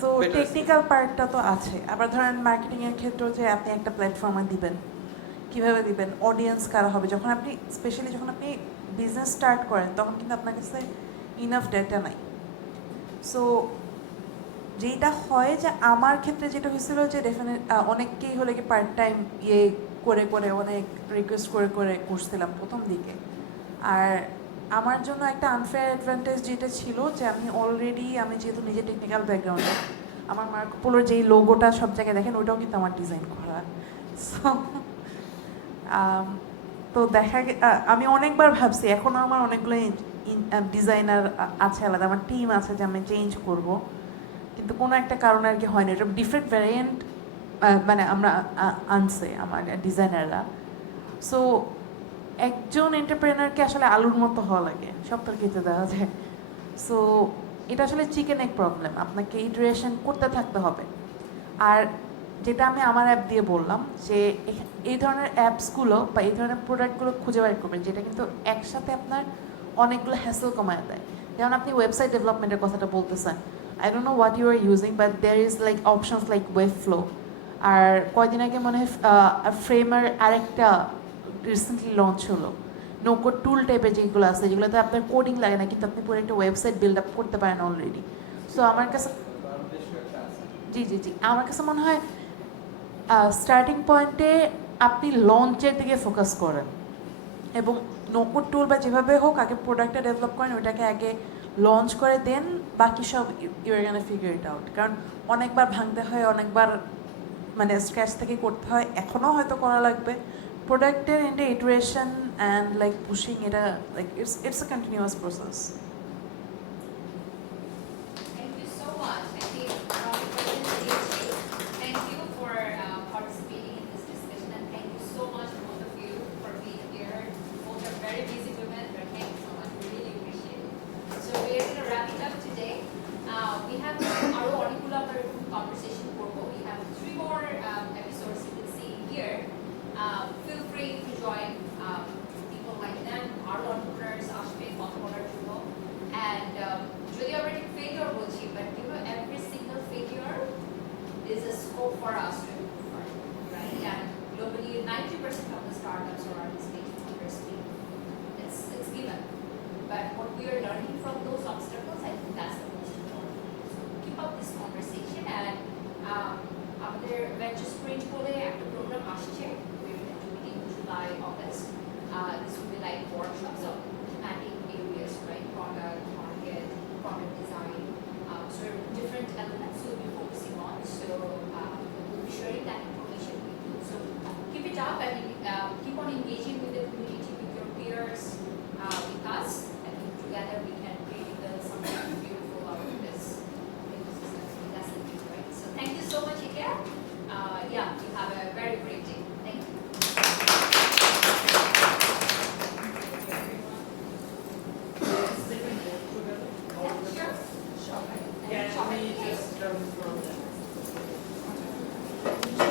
সো টেকনিক্যাল পার্টটা তো আছে। আবার ধরেন মার্কেটিং এর ক্ষেত্রেও যে আপনি একটা প্ল্যাটফর্মে দিবেন, কিভাবে দিবেন, অডিয়েন্স কারা হবে, যখন আপনি স্পেশালি যখন আপনি বিজনেস স্টার্ট করেন তখন কিন্তু আপনার কাছে ইনাফ ডেটা নাই। সো যেটা হয় যে আমার ক্ষেত্রে যেটা হয়েছিল যে ডেফিনেট অনেককেই হলে কি পার্ট টাইম করে অনেক রিকোয়েস্ট করে করছিলাম প্রথম দিকে। আর আমার জন্য একটা আনফেয়ার অ্যাডভান্টেজ যেটা ছিল যে আমি যেহেতু নিজে টেকনিক্যাল ব্যাকগ্রাউন্ডে, আমার মার্কোপোলোর যেই লোগোটা সব জায়গায় দেখেন ওইটাও কিন্তু আমার ডিজাইন করা। সো তো আমি অনেকবার ভাবছি, এখনও আমার অনেকগুলো ডিজাইনার আছে আলাদা, আমার টিম আছে যে আমি চেঞ্জ করব, কিন্তু কোনো একটা কারণে আর কি হয়নি। এটা ডিফারেন্ট ভ্যারিয়েন্ট মানে আমরা আনছে আমার ডিজাইনাররা। সো একজন এন্টারপ্রেনারকে আসলে আলুর মতো হওয়া লাগে, সব তরকারিতে দেওয়া যায়। সো এটা আসলে চিকেন এক প্রবলেম, আপনাকে ইটারেশন করতে থাকতে হবে। আর যেটা আমি আমার অ্যাপ দিয়ে বললাম যে এই ধরনের অ্যাপসগুলো বা এই ধরনের প্রোডাক্টগুলো খুঁজে বের করবেন যেটা কিন্তু একসাথে আপনার অনেকগুলো হ্যাসেল কমায় দেয়। যেমন আপনি ওয়েবসাইট ডেভেলপমেন্টের কথাটা বলতেছেন, I don't know what you are using, but there is like options like Webflow. আর কয়দিন আগে মনে হয় ফ্রেমার আরেকটা রিসেন্টলি লঞ্চ হলো, নোকোড টুল টাইপের যেগুলো আছে, যেগুলোতে আপনার কোডিং লাগে না কিন্তু আপনি পুরো একটা ওয়েবসাইট বিল্ড আপ করতে পারেন অলরেডি। সো আমার কাছে জি আমার কাছে মনে হয় স্টার্টিং পয়েন্টে আপনি লঞ্চের দিকে ফোকাস করেন এবং নোকোড টুল বা যেভাবে হোক আগে প্রোডাক্টটা ডেভেলপ করেন, ওইটাকে আগে লঞ্চ করে দেন, বাকি সব you are gonna figure it out. কারণ অনেকবার ভাঙতে হয়, অনেকবার মানে স্ক্র্যাচ থেকে করতে হয়, এখনও হয়তো করা লাগবে। প্রোডাক্টের into iteration and like pushing, এটা like it's a continuous process. For us to move forward, right? And globally, 90% of the startups are on the stage of university. It's given. But what we are learning from those obstacles, I think that's the most important. So keep up this conversation and আমাদের venture sprint বলে একটা প্রোগ্রাম আসছে So